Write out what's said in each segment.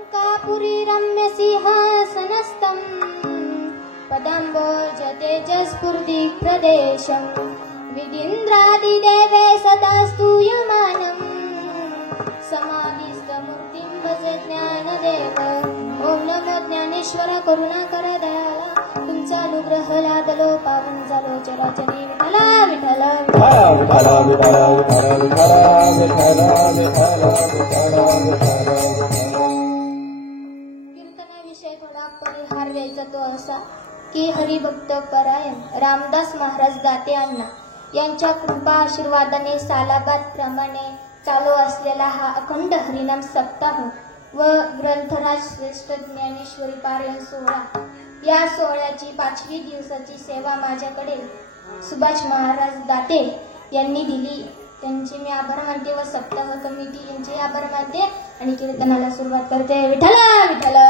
लंकापुरी रम्य सिंहासनस्थं पदाम्बोजतेजस्फुर्ति प्रदेशं विदीन्द्रादिदेवे सदा स्तूयमानं समाधिस्थमूर्तिं भजे ज्ञानदेव. ओम नमो ज्ञानेश्वर करुणाकर दयाला, तुमचा अनुग्रह लादलो पावन झालो चराचरी. विठला विठला विठला विठला विठला विठला विठला विठला विठला. कीर्तनाविषयी थोडा परिहार द्यायचा तो असा की हरिभक्त परायण रामदास महाराज दाते अण्णा यांच्या कृपा आशीर्वादाने सालाबाद प्रमाणे चालू असलेला हा अखंड हरिनाम सप्ताह व ग्रंथराज श्रेष्ठ ज्ञानेश्वरी पारायण सोहळा, या सोहळ्याची 5वी दिवसाची सेवा माझ्याकडे सुभाष महाराज दाते यांनी दिली. त्यांचे मी आभार मानते व सप्ताह कमिटी यांचे आभार मानते आणि कीर्तनाला सुरुवात करते. विठला विठला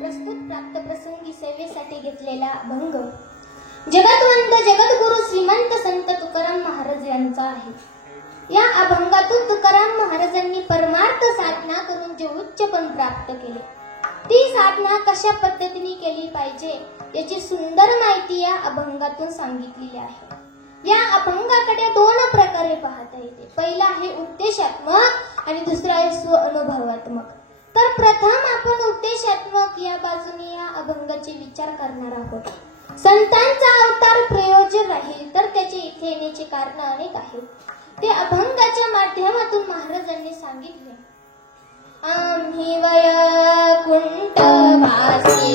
प्रस्तुत प्राप्त प्रसंगी सेवेसाठी घेतलेला अभंग जगतवंत जगद्गुरु श्रीमंत संत तुकाराम महाराज यांचा आहे. या अभंगातून तुकाराम महाराजांनी परमार्थ साधना करून जे उच्चपण प्राप्त केले, ती साधना कशा पद्धतीने केली पाहिजे याची सुंदर माहिती या अभंगातून सांगितलेली आहे. या अभंगाकडे 2 प्रकारे पाहता येते. पहिला आहे उपदेशात्मक आणि दुसरा आहे स्वानुभवात्मक. तर प्रथम आपण उपदेशात्मक या बाजूने या अभंगाचे विचार करणार आहोत. संतांचा अवतार प्रयोजन राहील तर त्याचे इथे येण्याचे कारण अनेक आहेत. ते अभंगाच्या माध्यमातून महाराजांनी सांगितले. आम्ही वैकुंठ वासी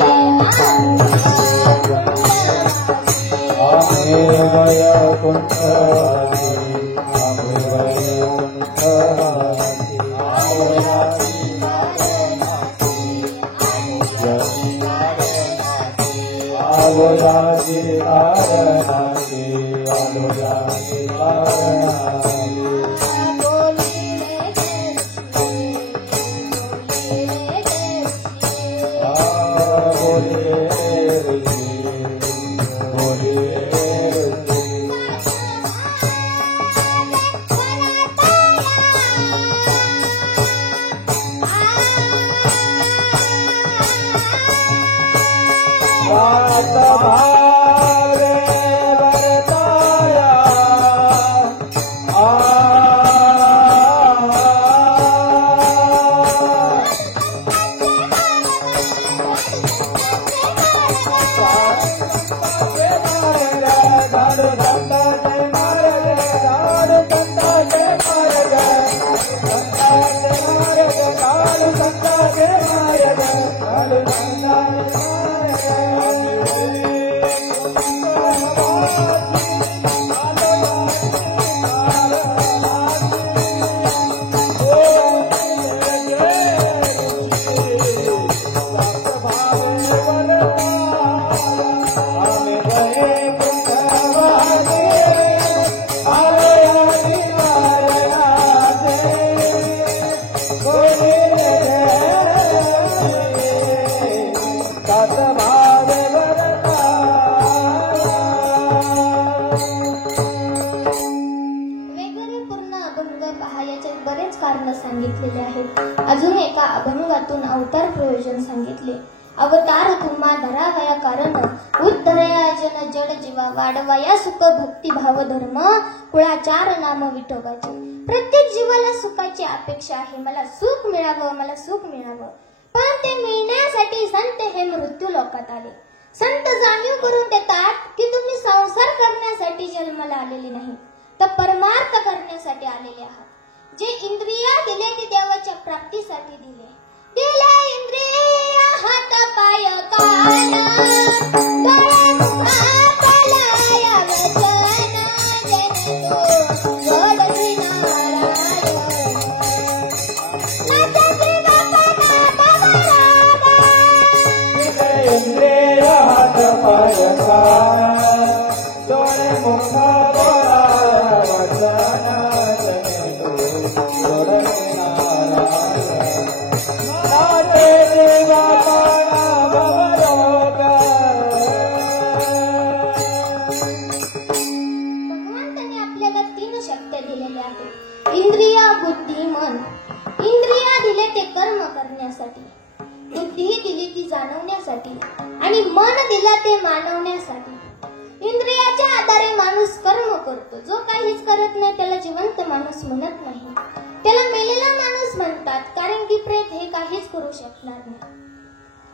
सांगितलेले आहेत. अजून एका अभंगातून अवतार प्रयोजन सांगितले. अवतार तुम्हा धरावया कारण उद्धरया जन जड जीवा वाढवाया सुख भक्ती भाव धर्म कुळाचार नाम विठोबाचे. प्रत्येक जीवाला सुखाची अपेक्षा आहे. मला सुख मिळावं, मला सुख मिळावं. पण ते मिळण्यासाठी संत हे मृत्यू लोकात आले. संत जाणीव करून देतात की तुम्ही संसार करण्यासाठी जन्माला आलेले नाही, तर परमार्थ करण्यासाठी आलेले आहात. जे इंद्रिय दिले ते देवाच्या प्राप्तीसाठी दिले. दिले इंद्रिय हात पाय कान मन दिलं ते मानवण्यासाठी. इंद्रियाच्या आधारे माणूस कर्म करतो. जो काहीच करत नाही त्याला जिवंत माणूस म्हणत नाही, त्याला मेलेला माणूस म्हणतात, कारण की प्रेत हे काहीच करू शकणार नाही.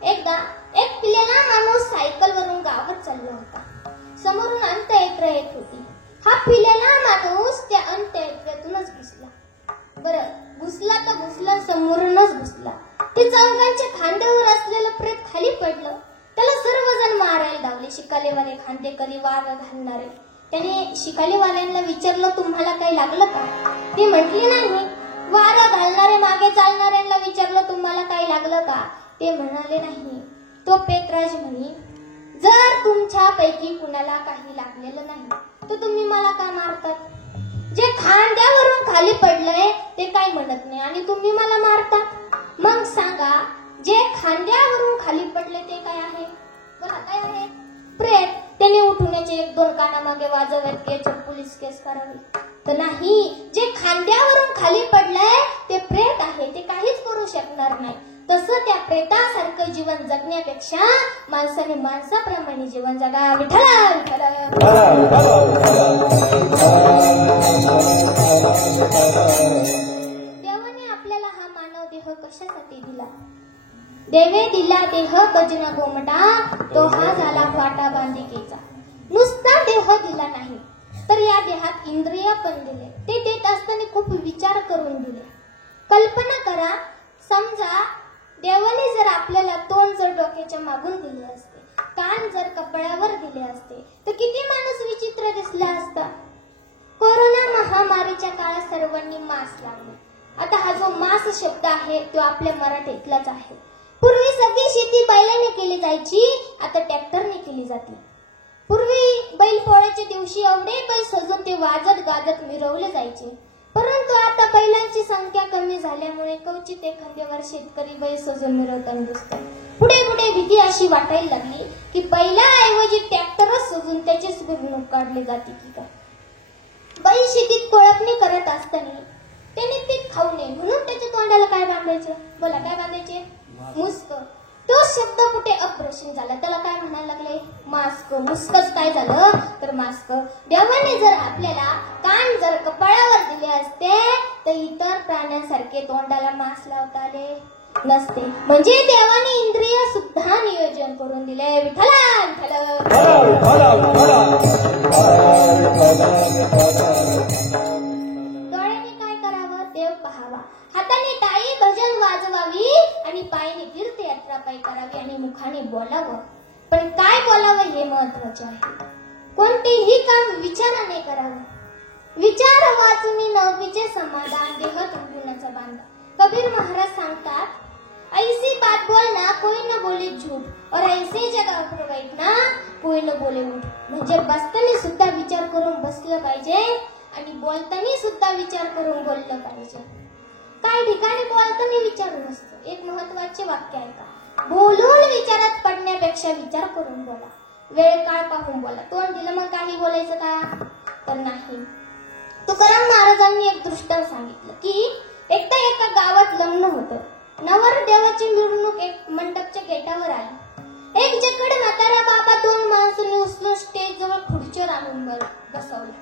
एकदा एक पिलेला माणूस सायकलवरून गावात चालला होता. समोरून अंत्ययात्रा येत होती. हा पिलेला माणूस त्या अंत्ययात्रेतूनच घुसला. बरं, घुसला तर घुसला, समोरूनच घुसला. ते चौघांच्या खांद्यावर असलेलं प्रेत खाली पडलं. त्याला सर्वजण मारायला लावले. शिकालेवाले, खांदेकरी, वारा घालणारे. त्याने शिकालेवाल्यांना विचारलं, तुम्हाला काही लागलं का? ते म्हटले नाही. वारा घालणारे, मागे चालणाऱ्यांना विचारलं, तुम्हाला काही लागलं का? ते म्हणाले नाही. तो पेतराज म्हणे, जर तुमच्यापैकी कुणाला काही लागलेलं नाही तर तुम्ही मला का मारतात? जे खांद्यावरून खाली पडलंय ते काय म्हणत नाही आणि तुम्ही मला मारतात. मग सांगा, जे खांद्यावरून खाली पडले ते काय आहे? बघा, काय आहे? प्रेत. त्याने उठवण्याचे 1-2 कानामागे वाजवत केस पोलीस केस करावी तर नाही. जे खांद्यावरून खाली पडलंय ते प्रेत आहे, ते काहीच करू शकणार नाही. तसं त्या प्रेतासारखं जीवन जगण्यापेक्षा माणसाने माणसाप्रमाणे जीवन जगा. विठ्ठला विठ्ठला. देवाने आपल्याला हा मानव देह कशासाठी दिला? देवे दिला देह गजन गोमटा, तो हा झाला वाटा बांधिकेचा. नुसता देह दिला नाही तर या देहात इंद्रिय पण दिले. ते देत असताना खूप विचार करून दिले. कल्पना करा, समजा देवाने जर आपल्याला तोंड जर डोक्याच्या मागून दिले असते, कान जर कपाळावर दिले असते तर किती माणूस विचित्र दिसला असता. कोरोना महामारीच्या काळात सर्वांनी मास्क लावले. आता हा जो मास्क शब्द आहे तो आपल्या मराठीतलाच आहे. पूर्वी सगळी शेती बैलाने केली जायची, आता ट्रॅक्टरने केली जाते. पूर्वी बैल पोळ्याच्या दिवशी एवढे बैल सजून ते वाजत गाजत मिरवले जायचे. परंतु आता बैलांची संख्या कमी झाल्यामुळे क्वचित एखाद्यावर शेतकरी बैल सजून मिरवताना दिसतात. पुढे पुढे भीती अशी वाटायला लागली की बैलाऐवजी ट्रॅक्टरच सजून त्याचीच मिरवणूक काढली जाते की काय. बैल शेतीत कोळपणी करत असताना त्याने पीक खाऊ नये म्हणून त्याच्या तोंडाला काय बांधायचे? बोला, काय बांधायचे? मुस्क. तो शब्द कुठे अप्रश्न झाला. त्याला काय म्हणायला लागले? मास्क. मुस्कच काय झालं तर मास्क. देवाने जर आपल्याला कान जर कपाळावर दिले असते तर इतर प्राण्यांसारखे तोंडाला मास्क लावता आले नसते. म्हणजे देवाने इंद्रिय सुद्धा नियोजन करून दिले. विठ्ठला विठ्ठला. डोळ्याने काय करावं? देव पहावा. हाताने टाळी भजन वाजवावी आणि पायाने तीर्थयात्रा पायी करावी आणि मुखाने बोलावं. पण काय बोलावं हे महत्वाचे आहे. कोणतेही काम विचाराने करावं. विचार वाचून नववीचे समाधान, देह गुणाचा बांधा. कबीर महाराज सांगतात, ऐसी बात बोलना कोई न बोले झूठ और ऐसे जगह पर बैठना कोई न बोले उठ. म्हणजे बसताना सुद्धा विचार करून बसलं पाहिजे आणि बोलताना सुद्धा विचार करून बोललं पाहिजे. काही ठिकाणी बोलताना विचार नसतो. एक महत्वाचे वाक्य आहे का, बोलून विचारात पडण्यापेक्षा विचार करून बोला. वेळ काळ पाहून बोला. तोंड दिलं मग काही बोलायचं का तर नाही. तुकाराम महाराजांनी एक दृष्टांत सांगितलं की एकदा एका गावात लग्न होतं. नवरदेवाची मिरवणूक एक मंडपच्या गेटावर आली. एक जकड म्हातारा बाबा 2 माणसांनी उचलून स्टेज जवळ खुर्चीवर आणून बसवलं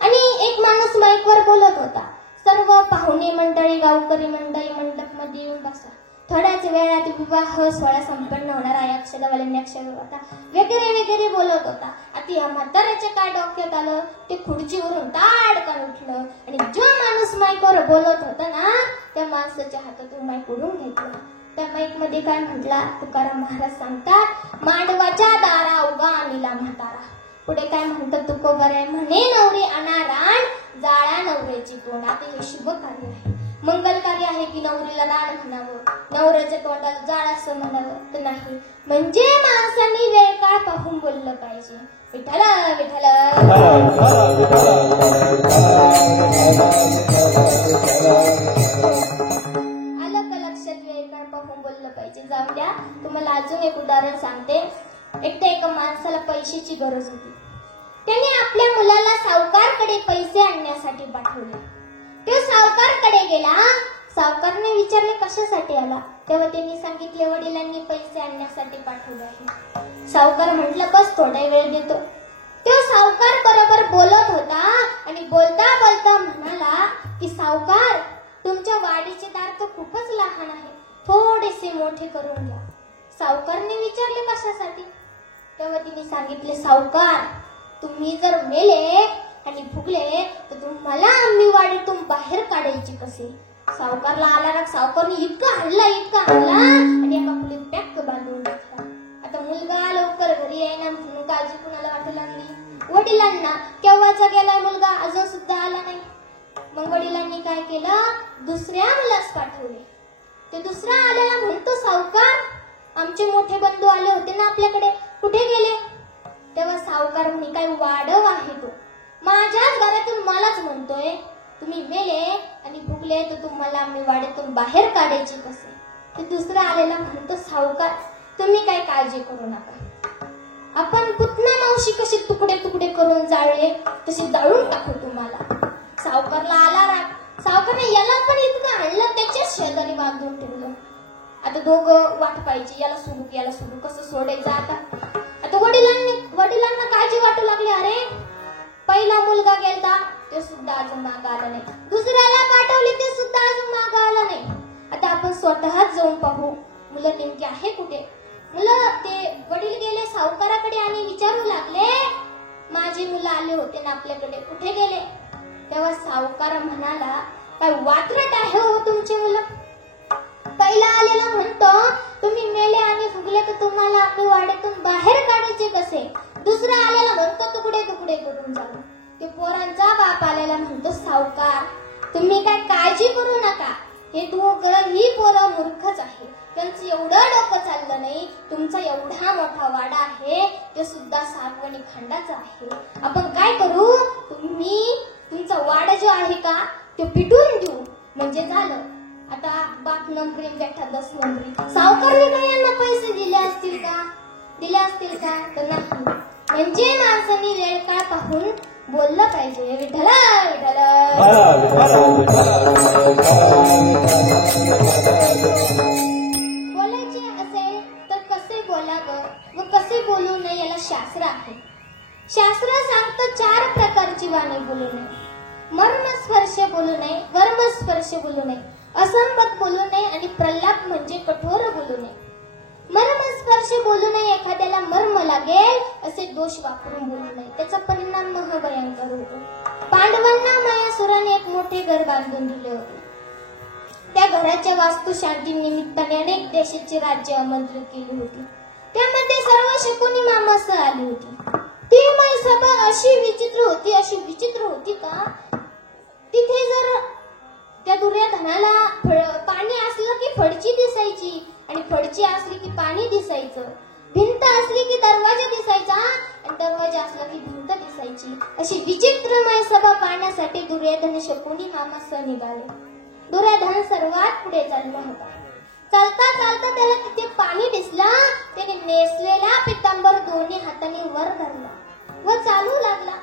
आणि एक माणूस माईकवर बोलत होता, सर्व पाहुणे मंडळी, गावकरी मंडळी मंडप मध्ये येऊन बसा. थोड्याच वेळात विवाह सोहळा संपन्न होणार आहे. अक्षदावाल्यांनी अक्षदा वगैरे वगैरे बोलत होता. आता या म्हाताऱ्याच्या काय डोक्यात आलं, ते खुर्चीवरून ताडकन उठलं आणि जो माणूस माईकवर बोलत होता ना त्या माणसाच्या हातातून माईक उडून घेतलं. त्या माईक मध्ये काय म्हटला, तुकाराम महाराज सांगतात, मांडवाच्या दारा उगा आणला म्हातारा. पुढे काय म्हणतात तुकोबाराय, म्हणे नवरी अनाराण जाळा नवऱ्याची तोंड. आता हे शुभ कार्य आहे, मंगल कार्य आहे की नवरीला राण म्हणावं, नवऱ्याच्या तोंडाला जाळ असं म्हणावं तर नाही. म्हणजे माणसांनी वेळ काळ पाहून बोललं पाहिजे. विठ्ठला विठ्ठला. आलं का लक्षात? वेळ काळ पाहून बोललं पाहिजे. जाऊ द्या, तुम्हाला अजून एक उदाहरण सांगते. एकदा एका माणसाला पैशाची गरज होती. त्याने आपल्या मुलाला सावकारकडे पैसे आणण्यासाठी पाठवले. तो सावकारकडे गेला. सावकारने विचारले कशासाठी आला, तेव्हा त्यांनी सांगितले वडिलांनी पैसे आणण्यासाठी पाठवले आहे. सावकार म्हटलं बस थोडा वेळ देतो. तो सावकार बरोबर बोलत होता आणि बोलता बोलता म्हणाला की सावकार, तुमच्या वाडीचे दार तर खूपच लहान आहे, थोडेसे मोठे करून घ्या. सावकारने विचारले कशासाठी? तेव्हा तिने सांगितले, सावकार, तुम्ही जर मेले आणि फुगले तर तुम्हाला आम्ही वाडीतून बाहेर काढायचे कसे? सावकारला आला राग. सावकारने इतका हल्ला आणि एका खोलीत पॅक बांधून टाकला. आता मुलगा लवकर घरी येईना म्हणून काळजी कुणाला वाटू लागली? वडिलांना. केव्हाचा गेलाय मुलगा, अजून सुद्धा आला नाही. मग वडिलांनी काय केलं, दुसऱ्या मुलास पाठवले. ते दुसरा आलेला म्हणतो, सावकार, आमचे मोठे बंधू आले होते ना आपल्याकडे, कुठे गेले? तेव्हा सावकार म्हणे, काय वाढव आहे तो, माझ्याच घरातून मलाच म्हणतोय तुम्ही मेले आणि फुगले तर तुम्हाला आम्ही वाड्यातून बाहेर काढायचे कसे? ते दुसरा आलेला म्हणतो, सावकार, तुम्ही काय काळजी करू नका, आपण पुतना मावशी कसे तुकडे तुकडे करून जाळले तसे जाळून टाकू तुम्हाला. सावकारला आला राग. सावकारने याला पण इतकं आणलं, त्याच्या शेजारी बांधून ठेवलं. आता दोघं वाट पाहिजे, याला सोडू कसं सोडायचं आता? आता वडिलांना काळजी वाटू लागली, अरे पहिला मुलगा गेलता ते सुद्धा अजून मागं आला नाही, दुसऱ्याला पाठवले ते सुद्धा अजून मागं आला नाही. आता आपण स्वतःच जाऊन पाहू मुलं नेमकी आहे कुठे. ते वडील गेले सावकाराकडे आणि विचारू लागले, माझी मुलं आले होते ना आपल्याकडे, कुठे गेले? तेव्हा सावकार म्हणाला, काय वात्रट आहे हो तुमची मुलं. पहिला आलेला म्हणतो तुम्ही मेले आणि फुगले तर तुम्हाला आम्ही वाड्यातून बाहेर काढायचे कसे? दुसरा आलेला म्हणतो तुकडे तुकडे करून जाऊ. ते पोरांचा बाप आलेला म्हणतो, सावकार, तुम्ही काय काळजी करू नका, हे ही पोरं मूर्खच आहे, त्यांचं एवढं डोकं चाललं नाही, तुमचा एवढा मोठा वाडा आहे ते सुद्धा सागवानी खंडाचा आहे. आपण काय करू, तुमचा वाडा जो आहे का तो पिटून देऊ म्हणजे झालं. आता बाप नंबरी बेटा 10 नंबरी. सावकारने काय यांना पैसे दिले असतील का? तर नाही. म्हणजे माणसांनी वेळ काळ पाहून बोललं पाहिजे. विठ्ठल बोलायचे असेल तर कसे बोलावं व कसे बोलू नये याला शास्त्र आहे. शास्त्र सांगतं 4 प्रकारची वाणी बोलू नये. मर्मस्पर्श बोलू नये, वर्मस्पर्श बोलू नये, असंबद्ध बोलू नये आणि प्रल्हाप म्हणजे कठोर बोलू नये. मर्मस्पर्श बोलू नये, एखाद्याला मर्म लागेल असे दोष वापरून बोलू नये, त्याचा परिणाम महाभयंकर होतो. पांडवांना मायासुराने एक मोठे घर बांधून दिले होते. त्या घराच्या वास्तुशांती निमित्ताने अनेक देशाची राज्य आमंत्रित केली होती. त्यामध्ये सर्व शकुनी मामासह आली होती. ती सभा अशी विचित्र होती का तिथे जर त्या दुर्योधनाला पाणी असलं की फडची दिसायची आणि फडची असली की पाणी दिसायचं, भिंत असली की दरवाजा दिसायचा आणि दरवाजा असला की भिंत दिसायची. अशी विचित्रमय सभा पाहण्यासाठी दुर्योधन शकुनी मामासह निघाले. दुर्योधन सर्वात पुढे चालला होता. चालता चालता त्याला तिथे पाणी दिसलं. त्याने नेसलेला पितांबर दोन्ही हाताने वर धरला व चालू लागला.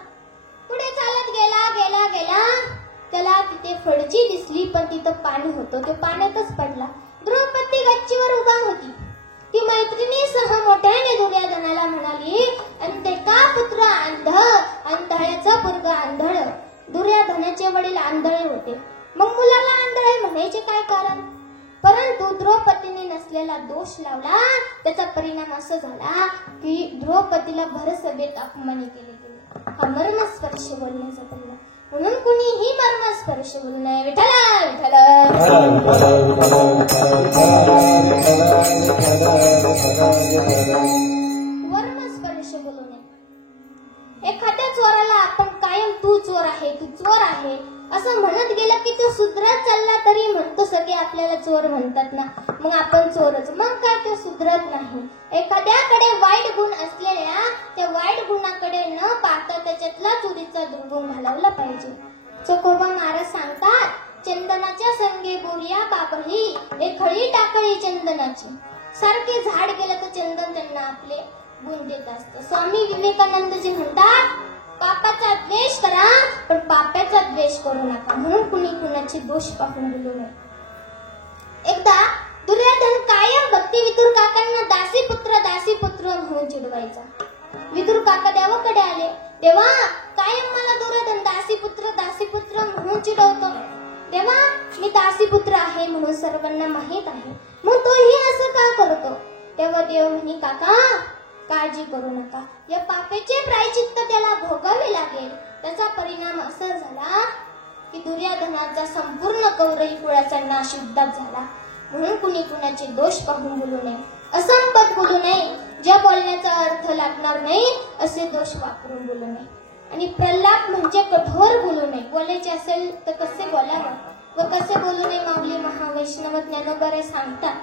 पुढे चालत गेला. त्याला तिथे फडची दिसली पण तिथं पाणी होतं. ते पाण्यातच पडला. द्रौपदी गच्चीवर उभा होती. ती मैत्रिणीसह मोठ्याने दुर्योधनाला म्हणाली, अंते का पुत्र अंध, आंधळ्याचा पोरगा आंधळ. दुर्योधनाचे वडील आंधळे होते, मग मुलाला आंधळे म्हणायचे काय कारण? परंतु द्रौपदीने नसलेला दोष लावला. त्याचा परिणाम असा झाला की द्रौपदीला भरसभेत अपमानित केले गेले. हा मर्मस्पर्श बोलण्याचा परिणाम. म्हणून कुणीही मर्मस्पर्श बोलू नये. विठ्ठल वर्मस्पर्श बोलू नये. एखाद्या चोराला आपण कायम तू चोर आहे असं म्हणत गेलं की तो सुधरत चालला तरी म्हणतो सगळे आपल्याला चोर म्हणतात ना, मग आपण चोरच. मग काय तो सुधरत नाही. एखाद्याकडे वाईट गुण असलेल्या त्या वाईट गुणाकडे न पाहता त्याच्यातला चोरीचा दुर्गुण घालवला पाहिजे. चकोबा महाराज सांगतात, चंदनाच्या संगे बोरिया बाबही हे खळी टाकळी चंदनाची. सारखे झाड गेलं तर चंदन त्यांना आपले गुण देत असतं. स्वामी विवेकानंदजी म्हणतात, पापाचा द्वेष करा पण पाप्याचा द्वेष करू नका. म्हणून कुणी कुणाचे दोष पाहून बोलू नये. एकदा दुर्योधन कायम भक्ती विदुर काकांना दासी पुत्र म्हणून चिडवायचा. विदुर काका देवाकडे आले. देवा, कायम मला दुर्योधन दासी पुत्र म्हणून चिडवतो. देवा, मी दासी पुत्र आहे म्हणून सर्वांना माहित आहे, मग तोही असं का करतो? तेव्हा देव म्हणे, काका काळजी करू नका, या पापेचे प्रायचित्त त्याला भोगावे लागेल. त्याचा परिणाम असा झाला की दुर्योधनाचा संपूर्ण कौरवी कुळाचा नाश युद्धात झाला. म्हणून कुणी कुणाचे दोष पाहून बोलू नये, असंपत बोलू नये, ज्या बोलण्याचा अर्थ लागणार नाही असे दोष वापरून बोलू नये. आणि प्रल्हाद म्हणजे कठोर बोलू नये. बोलायचे असेल तर कसे बोलावं व कसे बोलू नये माऊली महावैष्णव ज्ञानोबा सांगतात.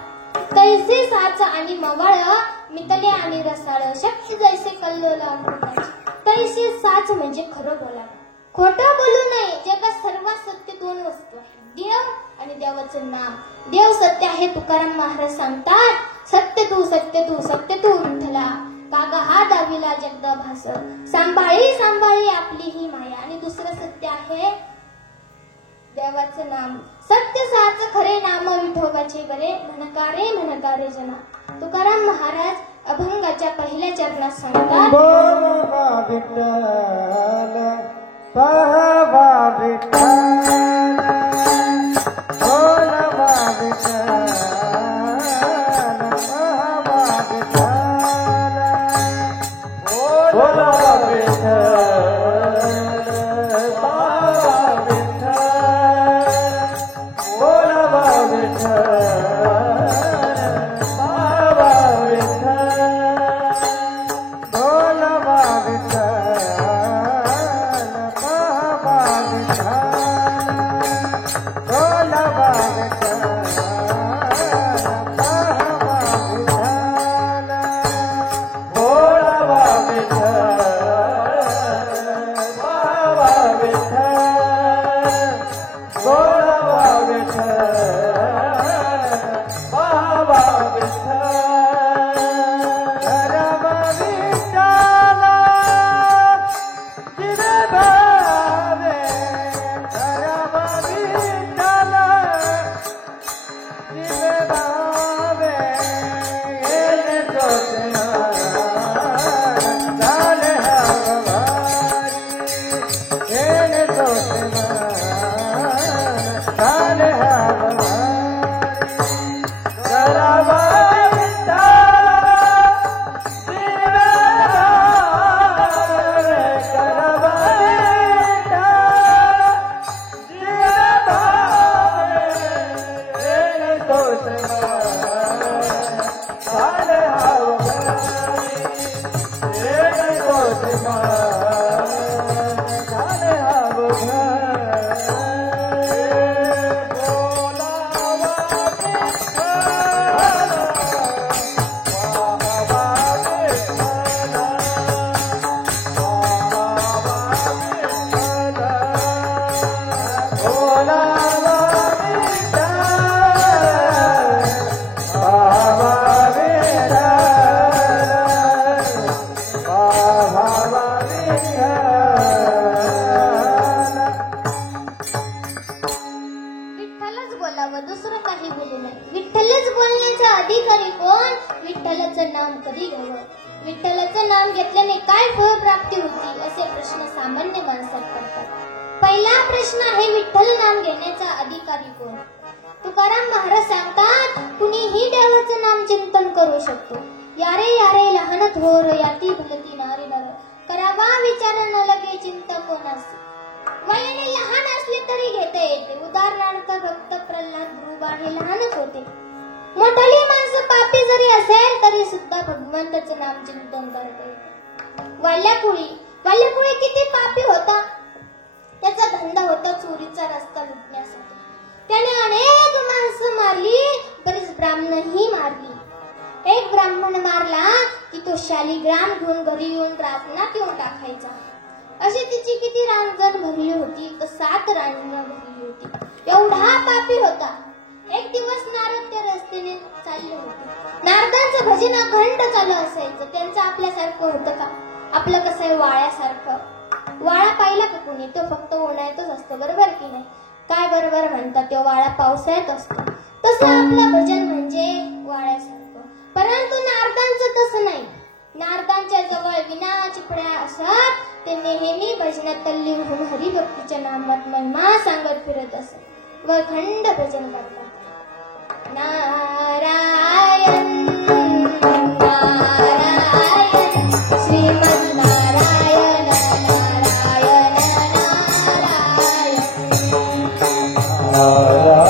तैसे साच आणि मवाळ, मितले आणि रसाळ, शक्ती जैसे कल्लोला अमृताची. तैसे साच म्हणजे खरं बोलावं, खोटं बोलू नये. जगात सर्वात सत्य दोन वस्तू आहेत, देव आणि देवाचं नाम. देव सत्य आहे तुकाराम महाराज सांगतात, सत्य तू विठ्ठला, कागा हा दाविला जगदभास, सांभाळी आपली ही माया. आणि दुसरं सत्य आहे देवाचं नाम. सत्य साच खरे नाम विठोबाचे बरे, म्हणकारे जना. तुकाराम महाराज अभंगाच्या पहिल्या चरणात सांगतात, दुसरं काही बोलू नये. विठ्ठलच बोलण्याचा अधिकारी कोण? विठ्ठलाचं नाम कधी घ्यावं, विठ्ठलाचं नाम घेतल्याने काय फळ प्राप्ती होती, असे प्रश्न सामान्य माणसात पडतात. पहिला प्रश्न आहे विठ्ठल नाम घेण्याचा अधिकारी कोण? तुकाराम महाराज सांगतात, कुणीही देवाचं नाम चिंतन करू शकतो. यारे लहान थोर, याती भलती नारी नर, करावा विचार न लगे चिंता कोणास. वयाने लहान असले तरी घेता येते. उदाहरणार्थ भक्त प्रल्हाद ध्रुव हे लहानच होते. मोठाली माणसं पापी जरी असेल तरी सुद्धा भगवंताचं नाम चिंतन करता येते. वाल्यापुळी किती पापी होता. त्याचा धंदा होता चोरीचा रस्ता लुटण्यासाठी. त्याने अनेक माणसं मारली, बरीच ब्राह्मणही मारली. एक ब्राह्मण मारला की तो शालिग्राम घेऊन घरी येऊन राजनात येऊन टाकायचा. अशी तिची किती रांजण भरली होती, तर 7 रांजण भरली होती. एवढा पापी होता. एक दिवस नारद त्या रस्त्याने चालले होते. नारदांचं भजन अखंड चालू असायचं. त्यांचं आपल्यासारखं होतं का? आपलं कसं आहे वाळ्यासारखं. वाळा पाहिला का कोणी? तो फक्त उन्हाळ्यातच असतो, बरोबर की नाही? काय बरोबर म्हणतात, तो वाळा पावसाळ्यात असतो. तसं आपलं भजन म्हणजे वाळ्यासारखं. परंतु नारदांचं तसं नाही. नारदांच्या जवळ विना चिपड्या असत. ते नेहमी भजनात तल्लीन होऊन हरिभक्तीच्या नामात महिमा सांगत फिरत असत व खंड भजन करतात. नारायण नारायण श्रीमन्नारायण नारायण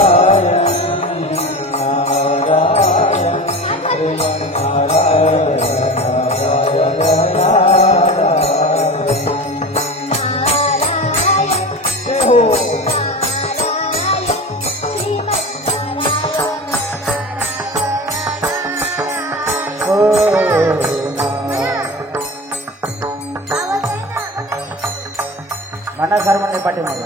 मना घर मध्ये पाठीमागा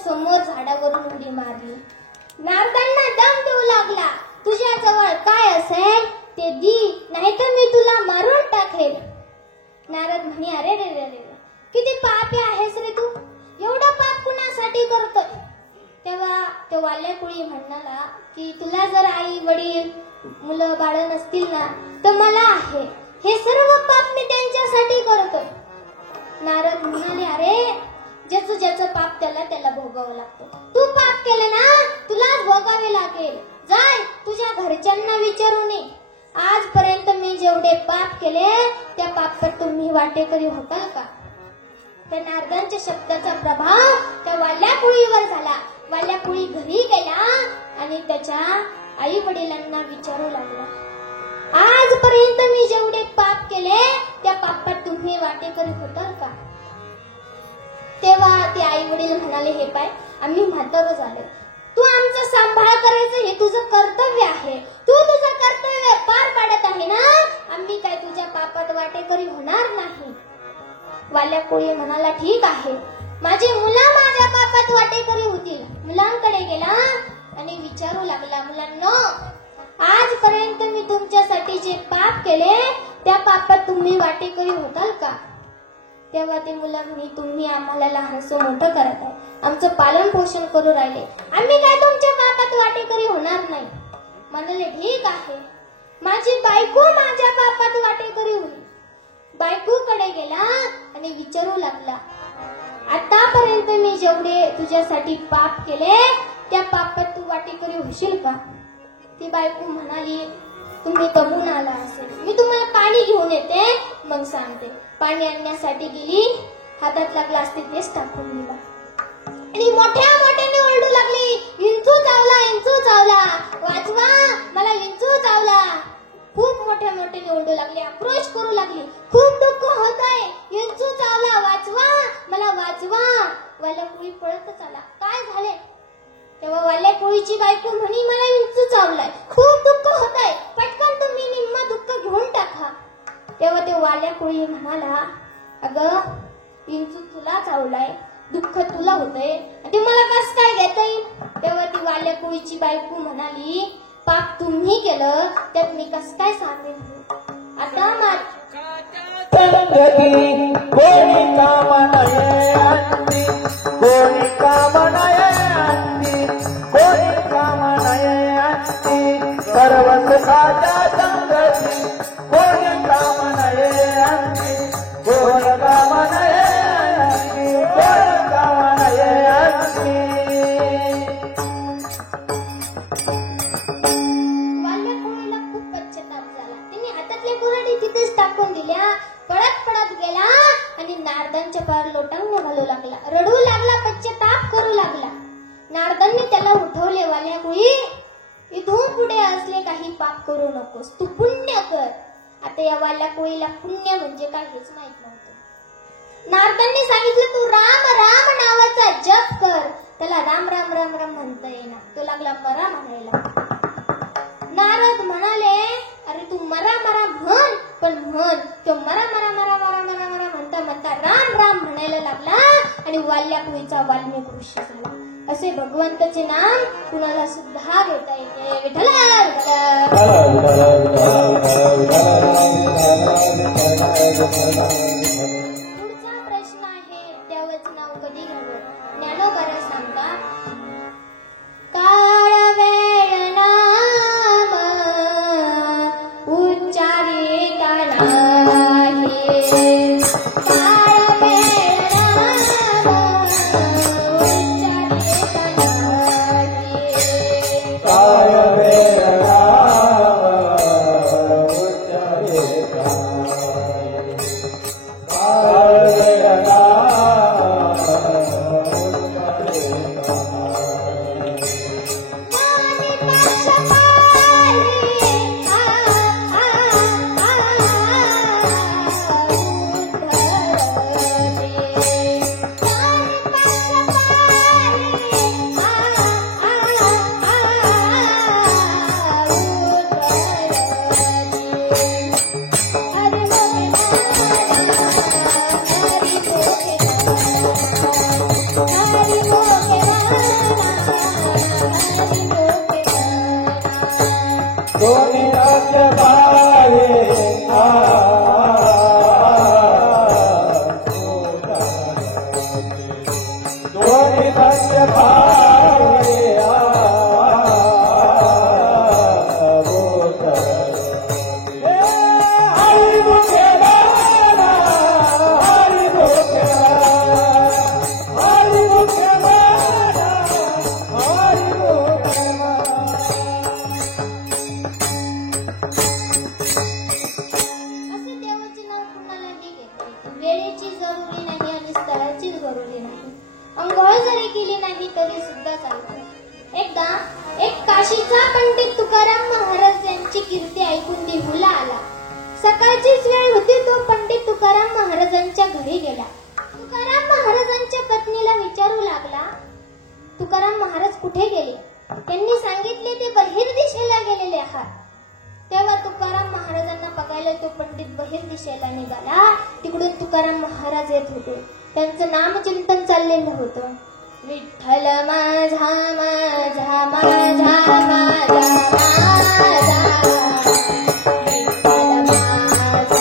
समोर झाडावरून उडी मारली. नारदांना दम देऊ लागला. तुझ्या जवळ काय असेल ते दी, नाहीतर मी तुला मारून टाकेल. नारद म्हणे, अरे रे रे रे, किती पापी आहेस रे तू, एवढं पाप कुणासाठी करतोय? तेव्हा तो वाल्याकुळी म्हणाला की तुला जर आई वडील मुलं बाळ नसतील ना तर मला आहे. हे सर्व पाप मी त्यांच्यासाठी करतोय. नारद म्हणाले, अरे ज्याचं ज्याचं पाप त्याला त्याला भोगावं लागतं. तू पाप केले ना तुलाच भोगावे लागेल. जाय तुझ्या घरच्यांना विचारून ये. आजपर्यंत मी जेवढे पाप केले त्या पापात तुम्ही वाटेकरी होताल का? त्या नारदांच्या शब्दाचा प्रभाव त्या वाल्याकुळीवर झाला. वाल्याकुळी घरी गेला आणि त्याच्या आई वडिलांना विचारू लागला, आजपर्यंत मी जेवढे पाप केले त्या पापात तुम्ही वाटेकरी होताल का? तेव्हा ते आई वडील म्हणाले, हे पाय आम्ही म्हातारं झालो, तू आमचा सांभाळ करायचं हे तुझं कर्तव्य आहे. तू तुझं कर्तव्य पार पाडत आहे ना, आम्ही काय तुझ्या पापात वाटेकरी होणार नाही. वाल्याकुळी म्हणाला, ठीक आहे, माझी मुलं माझ्या पापात वाटेकरी होतील. मुलांकडे गेला आणि विचारू लागला, मुलांनो आजपर्यंत मी तुमच्यासाठी जे पाप केले त्या पापात तुम्ही वाटेकरी होताल का? तेव्हा ते मुलं म्हणे, तुम्ही आम्हाला लहानसं मोठं करत आहे, आमचं पालन पोषण करू राहिले, आम्ही काय तुमच्या पापात वाटेकरी होणार नाही. म्हणाले, ठीक आहे, माझी बायको माझ्या पापात वाटेकरी होईल. बायकोकडे गेला आणि विचारू लागला, आतापर्यंत मी जेवढे तुझ्यासाठी पाप केले त्या पापात तू वाटेकरी होशील का? ती बायको म्हणाली, तुम्ही कबून आला असेल, मी तुम्हाला पाणी घेऊन येते मग सांगते. पाणी आणण्यासाठी गेली, हातातला ग्लास तिथेच टाकून दिला आणि मोठ्या मोठ्याने ओरडू लागली, विंचू चावला, विंचू चावला, वाचवा मला, विंचू चावला. खूप मोठ्या मोठ्याने ओरडू लागली, आक्रोश करू लागली, खूप दुःख होतंय, विंचू चावला, वाचवा मला, वाचवा. वाल्याकुळी पळतच आला, काय झाले? तेव्हा वाल्याकुळीची बायको म्हणी, मला विंचू चावलाय, खूप दुःख होतंय, पटकन तुम्ही निम्मा दुःख घेऊन टाका. तेव्हा ते वाल्याकुळी म्हणाला, अगं विंचू तुला चावलाय, दुःख तुला होतंय ते मला कस काय घेता येईल. तेव्हा ती वाल्या कोळीची बायको म्हणाली, पाप तुम्ही केलं त्यात मी कस काय सामील होऊ. आता संगती कोणी काम नाही आणती, कोणी काम नाही आणती, कोणी काम नाही आणती. सर्व सुखाच्या संगती कोणी काम नाही आणती, कोणी काम नाही आणती, कोणी काम नाही आणती. वाल्या कोळीला खूप पश्चाताप झाला. तिने हातातल्या कुऱ्हाडी तिथेच टाकून दिल्या, पडत पडत गेला आणि नारदांच्या पार लोटांगण घालू लागला, रडू लागला, पश्चाताप करू लागला. नारदांनी त्याला उठवले, वाल्या कोळी इथून पुढे असले काही पाप करू नकोस, तू पुण्य कर. आता या वाल्या कोळीला पुण्य म्हणजे काय हेच माहित नव्हतं. नारदांनी सांगितलं, तू राम राम नावाचा जप कर. त्याला राम राम राम राम म्हणता येणार, तो लागला मरा म्हणायला. नारद म्हणाले, अरे तू मरा मरा म्हण, पण म्हण. तो मरा मरा मरा मरा मरा मरा म्हणता म्हणता राम राम म्हणायला लागला आणि वाल्या कोळीचा वाल्मिक ऋषी झाला. असे भगवंताचे नाम कुणाला सुद्धा घेता येते. विठ्ठला पुढचा प्रश्न आहे, देवाचं नाव कधी घ्यावं. ज्ञानोबा सांगतात, काळ वेळ नाम उच्चारिता नाही, काळ वेळ नाम उच्चारिता नाही. काय वेळ नाम उच्चारिता नाही, काय वेळ नाम उच्चारिता नाही. कोणी राज्य भावे कोणी राज्य भावे हरी मुखे बाला, हरी मुखे बाला, हरी मुखे बाला, हरी मुखे बाला. असे देवाचे नाव कुणालाही घेता येते. वेळेची जरुरी नाही आणि स्थळाची जरुरी नाही. अंघोळ जरी केली नाही तरी सुद्धा चालते. एकदा एक काशीचा पंडित तुकाराम महाराज यांची कीर्ती ऐकून देहूला आला. सकाळचीच वेळ होती. तो पंडित तुकाराम महाराजांच्या घरी गेला. तुकाराम महाराजांच्या पत्नीला विचारू लागला, तुकाराम महाराज कुठे गेले. त्यांनी सांगितले, ते बहिर दिशेला गेलेले आहात. तेव्हा तुकाराम महाराजांना बघायला तो पंडित बहिर दिशेला निघाला. तिकडून तुकाराम महाराज येत होते. त्यांचं नामचिंतन चाललेलं होतं. विठ्ठल माझा माझा माझा माझा माझा, विठ्ठल माझा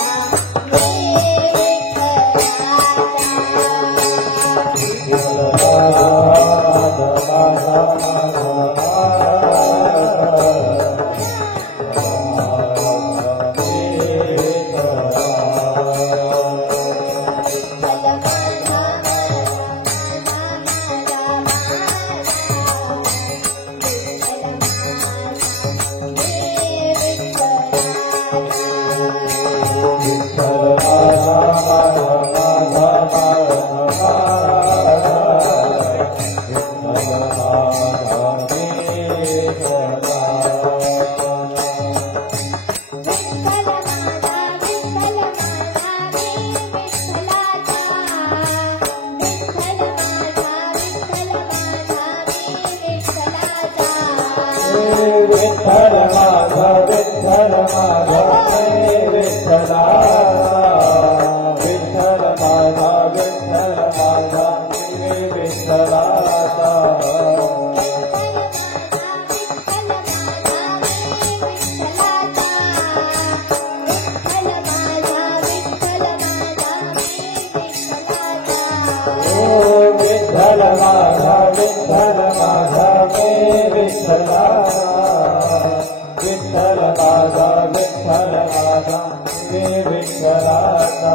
हे विठ्ठल माझा विठ्ठल माझा विठ्ठला, विठ्ठल माझा विठ्ठल माझा विठ्ठल माझा हे विठ्ठलाचा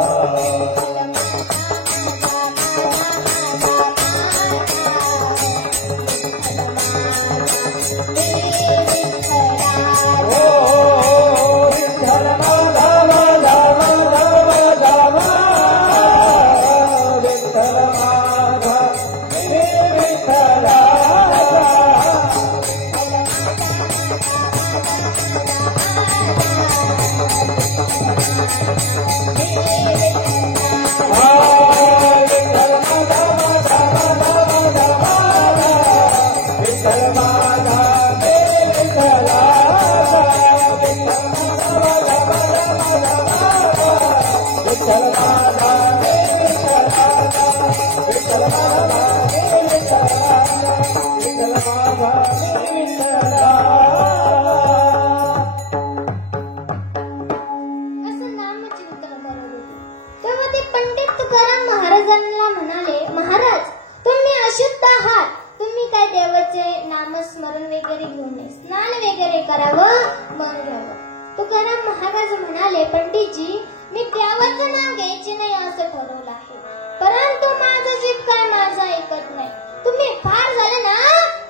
तुकाराम महाराज म्हणाले, पंडितजी, मी देवाचं नाव घ्यायचे नाही असं ठरवलं आहे, परंतु माझं जीभ काय माझं ऐकत नाही. तुम्ही फार झाले ना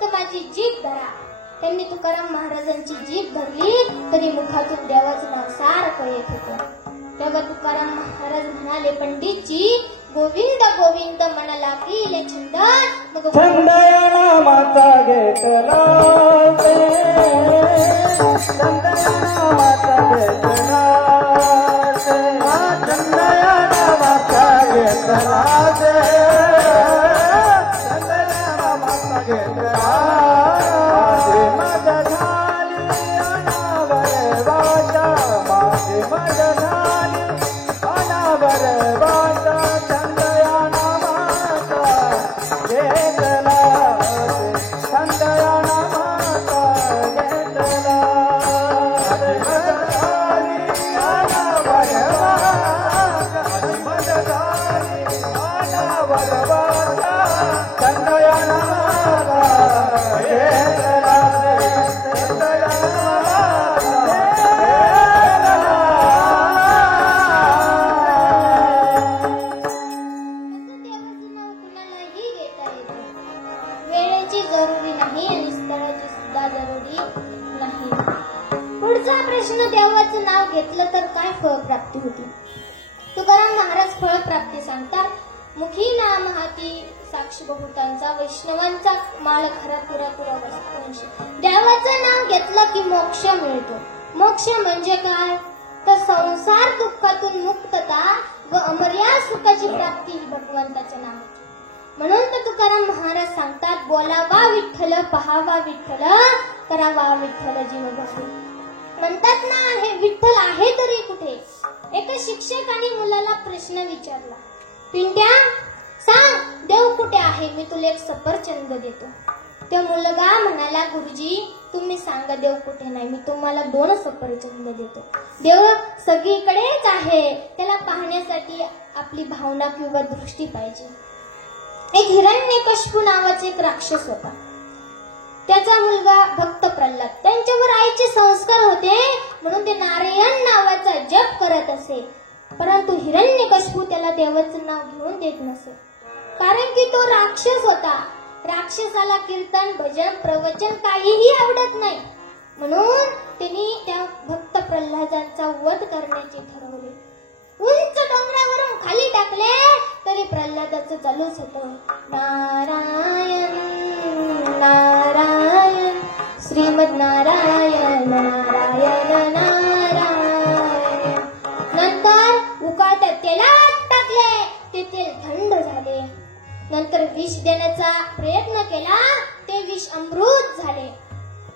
तर माझी जीभ धरा. त्यांनी तुकाराम महाराजांची जीभ धरली तरी मुखातून देवाचं नाव सारखं येत होतं. तेव्हा तुकाराम महाराज म्हणाले, पंडितजी, गोविंद गोविंद म्हणा लागले छंद, मग छंद या नामाचा घेतला छंद या नामाचा घेतला छंद या नामाचा घेतला छंद या नामाचा घेतला माझी मज झाली अनावर भाषा माझी मज झाली अनावर भाषा छंद या नामाचा घेतला छंद या नामाचा घेतला माझी मज झाली अनावर माझी मज झाली अनावर भाषा छंद या नामाचा घेतला छंद या वेळेची जरुरी नाही आणि स्थळाची सुद्धा जरुरी नाही. पुढचा प्रश्न, देवाचं नाव घेतलं तर काय फळप्राप्ती होती? तुकाराम महाराज फळप्राप्ती सांगतात, मुखी नाम हाती साक्षी बहुतांचा वैष्णवांचा माळ खरा पुरा पुरा वंशी. देवाचं नाव घेतलं की मोक्ष मिळतो. मोक्ष म्हणजे काय तर संसार दुःखातून मुक्तता व अमर्याद सुखाची प्राप्ती ही भगवंताच्या नावाची. म्हणून तर तुकाराम महाराज सांगतात, बोलावा विठ्ठल, पहावा विठ्ठल, करावा विठ्ठल जीव भाऊ. म्हणतात ना, हे विठ्ठल आहे तरी कुठे? एका शिक्षकाने मुलाला प्रश्न विचारला, पिंट्या सांग देव कुठे आहे, मी तुला एक सफरचंद देतो. तो मुलगा म्हणाला, गुरुजी तुम्ही सांगा देव कुठे नाही, मी तुम्हाला 2 सफरचंद देतो. देव सगळीकडेच आहे, त्याला पाहण्यासाठी आपली भावना किंवा दृष्टी पाहिजे. एक हिरण्यकश्यप नावाचा एक राक्षस होता. त्याचा मुलगा भक्त प्रल्हाद, त्यांच्यावर आईचे संस्कार होते म्हणून ते नारायण नावाचा जप करत असे. परंतु हिरण्यकश्यप त्याला देवाचं नाव घेऊन देत नसे, कारण की तो राक्षस होता. राक्षसाला कीर्तन भजन प्रवचन काहीही आवडत नाही. म्हणून त्यांनी त्या भक्त प्रल्हादांचा वध करण्याचे ठरवले. उंच डोंगरावरून खाली टाकले तरी प्रल्हादाचं चालूच होतं, नारायण नारायण श्रीमद नारायण नारायण नारायण. नंतर उकाट्यात तेलात टाकले, ते तेल थंड झाले. नंतर विष देण्याचा प्रयत्न केला, ते विष अमृत झाले.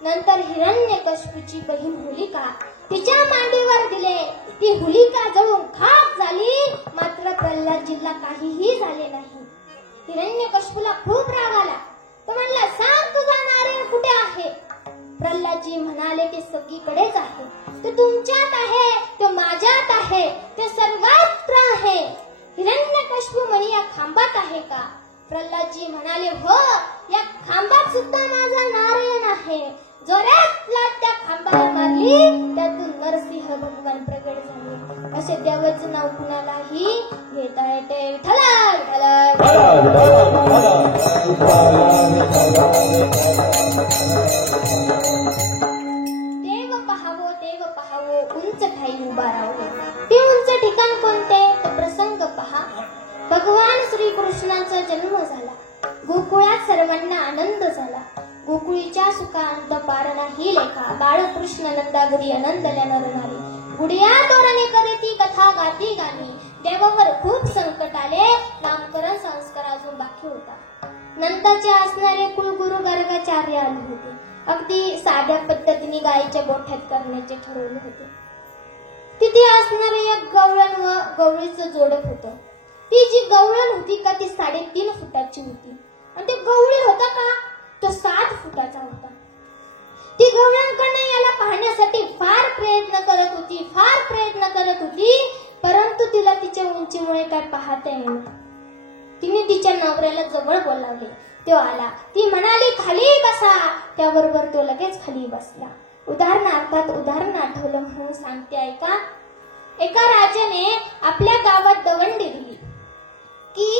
नंतर हिरण्यकश्यपूची बहीण होलिका तिच्या मांडीवर दिले, ती होलिका जळून खाक झाली. मात्र प्रल्हादजीला काहीही झाले नाही. हिरण्यकश्यपूला खूप राग आला. तो म्हणला, सांग तुझा नारायण कुठे आहे? प्रल्हादजी म्हणाले, ते सगळीकडेच आहे, ते तुमच्यात आहे, ते माझ्यात आहे, ते सर्वत्र आहे. हिरण्यकश्यपू म्हणे, या खांबात आहे का? प्रल्हादजी म्हणाले, हो, या खांबात सुद्धा माझा नारायण आहे. जोरात त्या खांबाला मारली, त्यातून नरसिंह भगवान प्रगट झाले. असे देवाचं नाव कुणालाही घेता येते. विठ्ठला देव पहावो उंच ठाई उभा राहावो. ते उंच ठिकाण कोणते तर प्रसंग पहा. भगवान श्रीकृष्णाचा जन्म झाला. गोकुळात सर्वांना आनंद झाला. गोकुळीच्या सुखा अंत पार नाही लेखा. बाळकृष्ण नंदा घरी आनंदल्या नरनारी. गुडिया तोरणे करीती कथा गाती गाणी. देवावर खूप संकट आले. नामकरण संस्कार अजून बाकी होता. नंदाचे असणारे कुलगुरु गर्गाचार्य आले होते. अगदी साध्या पद्धतीने गायीच्या गोठ्यात करण्याचे ठरवले होते. तिथे असणारे एक गवळण व गवळीचं जोडप होतं. ती जी गवळण होती का ती 3.5 फुटाची होती आणि ते गवळी होता का तो 7 फुटाचा होता. ती गवळणकडे याला पाहण्यासाठी फार प्रयत्न करत होती, परंतु तिला तिच्या उंचीमुळे काय पाहता येईना. तिने तिच्या नवऱ्याला जवळ बोलावले. तो आला. ती म्हणाली खाली बसा. त्याबरोबर तो लगेच खाली बसला. उदाहरण आठवलं म्हणून सांगते ऐका. एका राजाने आपल्या गावात दवंडी दिली की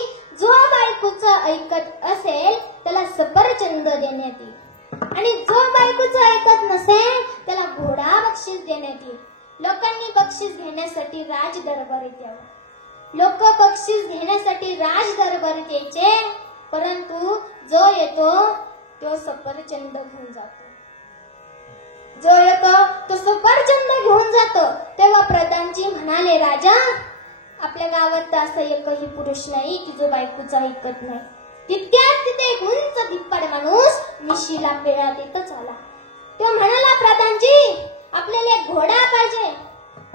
जो बायकोचं ऐकत असेल त्याला सफरचंद देण्यात येईल आणि जो बायकोचं ऐकत नसेल त्याला घोडा बक्षीस देण्यात येईल. लोकांनी बक्षीस घेण्यासाठी राज दरबारीत यावं. लोक बक्षीस घेण्यासाठी राज दरबारीत यायचे, परंतु जो येतो तो सफरचंद घेऊन जातो. तेव्हा प्रधानजी म्हणाले, राजा आपल्या गावात तर असं एकही पुरुष नाही की जो बायकोचा ऐकत नाही. तितक्यात तिथे एक उंच धिप्पाड माणूस मिशीला पेळा देतच आला. तो म्हणाला, प्रधानजी आपल्याला एक घोडा पाहिजे.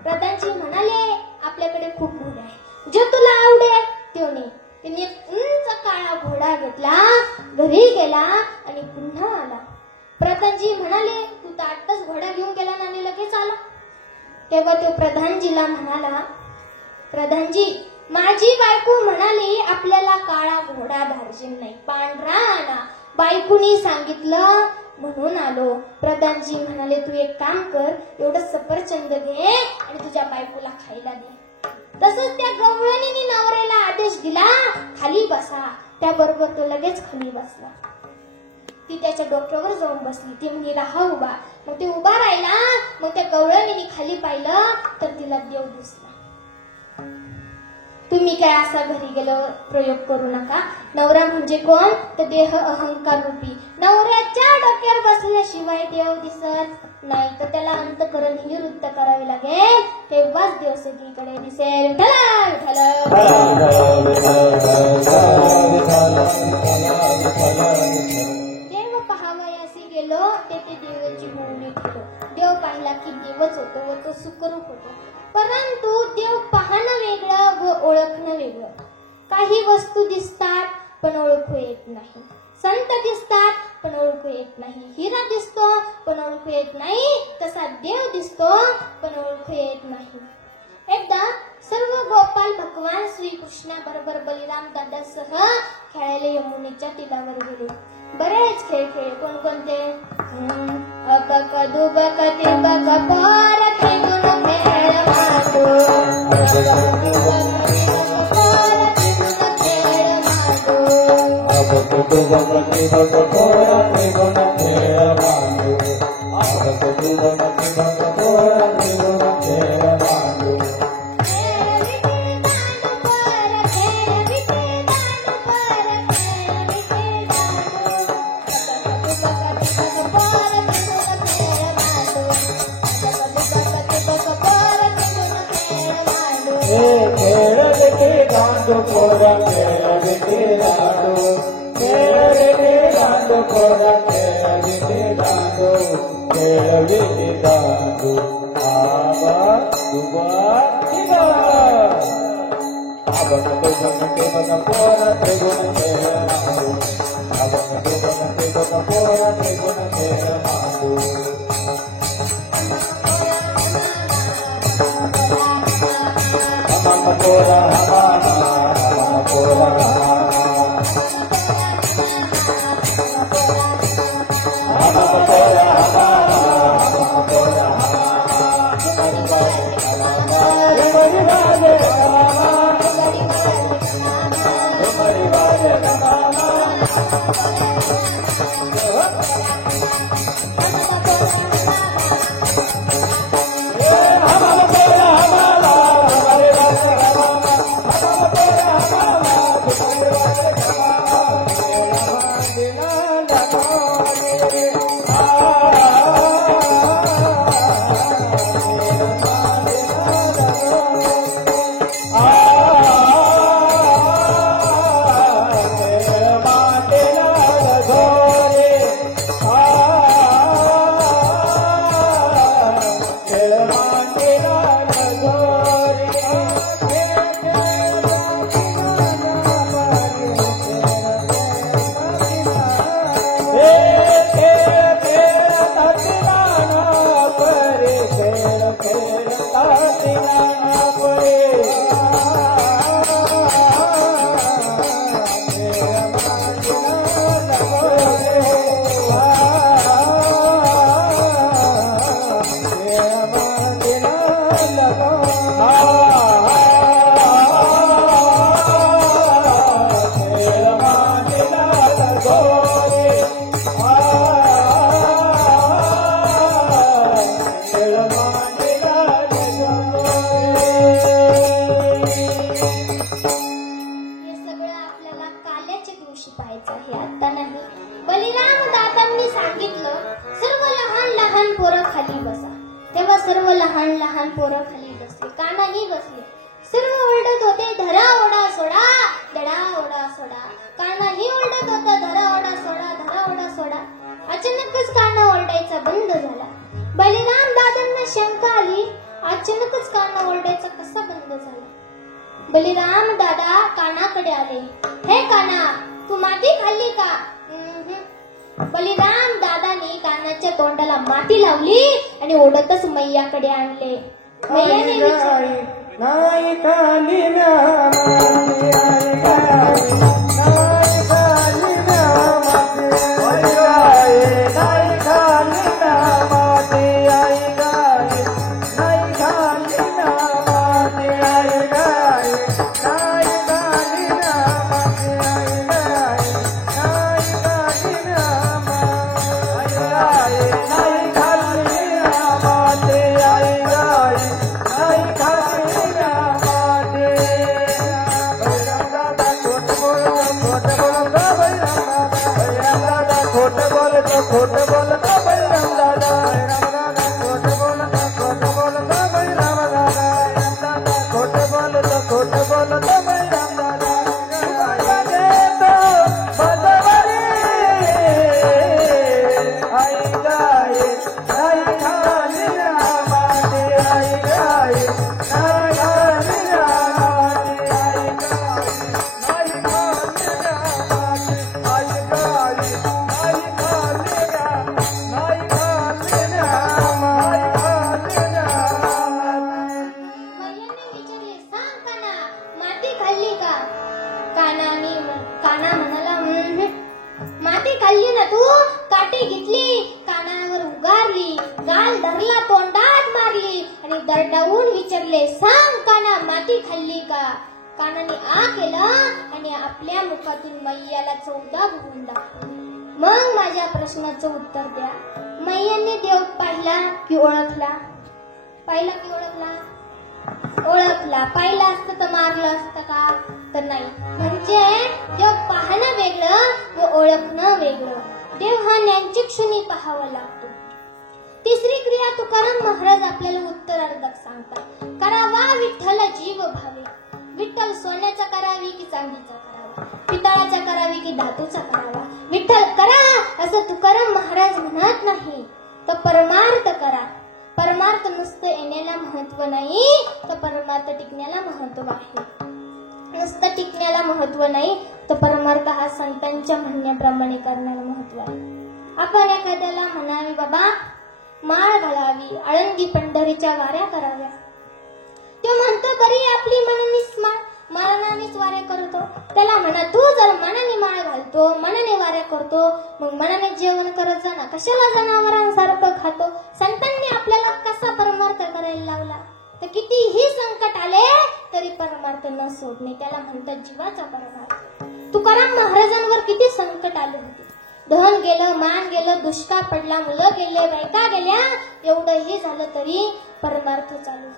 प्रधानजी म्हणाले, आपल्याकडे खूप घोडे आहे, जो तुला आवडेल तो ने. तिने एक उंच काळा घोडा घेतला, घरी गेला आणि पुन्हा आला. प्रधानजी म्हणाले, तू तर आत्ताच घोडा घेऊन गेला आणि लगेच आला. तेव्हा तो प्रधानजीला म्हणाला, प्रधानजी माझी बायको म्हणाली आपल्याला काळा घोडा धार्जिन नाही, पांढरा आणा. बायकोनी सांगितलं म्हणून आलो. प्रधानजी म्हणाले, तू एक काम कर, एवढं सफरचंद घे आणि तुझ्या बायकोला खायला दे. तसंच त्या गवळणीने नवऱ्याला आदेश दिला, खाली बसा. त्याबरोबर तो लगेच खाली बसला. ती त्याच्या डोक्यावर जाऊन बसली. ती म्हणे, राहा उभा. मग ते उभा राहिला. मग त्या गवळणीने खाली पाहिलं तर तिला देव दिसला. तुम्ही काय असा घरी गेलो प्रयोग करू नका. नवरा म्हणजे कोण तर देह अहंकार रूपी. नवऱ्याच्या डोक्यावर बसल्याशिवाय देव दिसत नाही, तर त्याला अंतःकरण निवृत्त करावे लागेल, तेव्हाच देव सगळीकडे दिसेल. देव पहावयासी गेलो तेथे देवाची बोलणी केलो. देव पाहिला की देवच होतो व तो सुखरूप होतो. परंतु देव पाहणं वेगळं व ओळखणं वेगळं. काही वस्तू दिसतात पण ओळखू येत नाही. संत दिसतात पण ओळखू येत नाही. हिरा दिसतो पण ओळखू येत नाही. तसा देव दिसतो पण ओळखू येत नाही. एकदा सर्व गोपाल भगवान श्रीकृष्णा बरोबर बलिराम दादासह खेळायला यमुनेच्या तीरावर गेले. बरेच खेळ खेळ. कोणकोणते? अबक दुबक तिबक पोर खेळून खेळ मांडू. अबक दुबक तिबक पोर खेळून खेळ मांडू. अबक दुबक तिबक पोर खेळून खेळ मांडू. दांडू पोरा खेळ विटे दांडू. खेळ विटे दांडू पोरा खेळ विटे दांडू. खेळ विटे दांडू. आबा दुबा तिबा. अबक दुबक तिबक पोरा त्रिगुण खेळ मांडू. अबक दुबक तिबक पोरा त्रिगुण खेळ मांडू. हम पोरा हमारा, हम पोरा हमारा, हम पोरा हमारा. बलिराम दादा कानाकडे आले. हे काना, तू माती खाल्ली का? बलिराम दादाने कानाच्या तोंडाला माती लावली आणि ओढतच मैयाकडे आणले. मैयाने विचारले, नाही खाली ना माती, नाही खाली ना माती, नाही खाली ना माती, आई गाय, नाही खाली ना माती, आई गाय, नाही खाली ना माती, आई गाय, नाही खाली ना माती, आई गाय, नाही खाली ना माती, आई गाय, नाही खाली ना माती. खोट बोलतो बलराम दादा, खोट बोलतो बलराम दादा, खोट बोलतो बलराम दादा. देतो बदवरी आई गाय, नाही खाली ना माती, आई गाय, नाही खाली ना माती, आई गाय, नाही खाली ना माती, आई गाय, नाही खाली ना, नाही खाली ना, नाही खाली ना. मैयाने विचारले, सांग काना, माती खाल्ली का? काना म्हणाला, माती खाल्ली ना तू. काठी घेतली, कानावर उगारली, गाल धरला, तोंडात मारली आणि दरडावून विचारले, सांग काना, माती खाल्ली का? कानाने आ केलं आणि आपल्या मुखातून मैयाला 14 भुवून दाखवले. मग माझ्या प्रश्नाचं उत्तर द्या. मैयाने देव पाहिला की ओळखला? पाहिला की ओळखला? ओळखला. पाहिलं असतं तर मारलं असतं का? तर नाही. म्हणजे देव पाहणं वेगळं व ओळखणं वेगळं. देव हा ज्ञानचक्षुने पाहावा लागतो. तिसरी क्रिया तुकाराम महाराज आपल्याला उत्तरार्धात सांगतात. करावा विठ्ठल जीव भावे. विठ्ठल सोन्याचा करावी की चांदीचा करावा, पितळाचा करावी की धातूचा करावा. विठ्ठल करा असं तुकाराम महाराज म्हणत नाही, तर परमार्थ करा. परमार्थ नुसतं येण्याला महत्व नाही, तर परमार्थ टिकण्याला महत्व आहे. नुसतं टिकण्याला महत्व नाही, तर परमार्थ हा संतांच्या म्हणण्याप्रमाणे करण्याला महत्व आहे. आपण एखाद्याला म्हणावे, बाबा माळ घालावी, आळंदी पंढरीच्या वाऱ्या कराव्या. तो म्हणतो, बरी आपली मनानेच मनानेच वाऱ्या करतो. त्याला म्हणा, तू जर मनाने माळ घालतो, मनाने वाऱ्या करतो, मग मनाने जेवण करत जा ना, कशाला जनावरांसारखं खातो? संतांनी आपल्याला कसा परमार्थ करायला लावला? तर कितीही संकट आले तरी परमार्थ न सोडणे त्याला म्हणतात जीवाचा परमार्थ. तुकाराम महाराजांवर किती संकट आले होते. धन गेलं, मान गेलं, दुष्काळ पडला, मुलं गेले, बायका गेल्या, एवढंही झालं तरी परमार्थ चालू.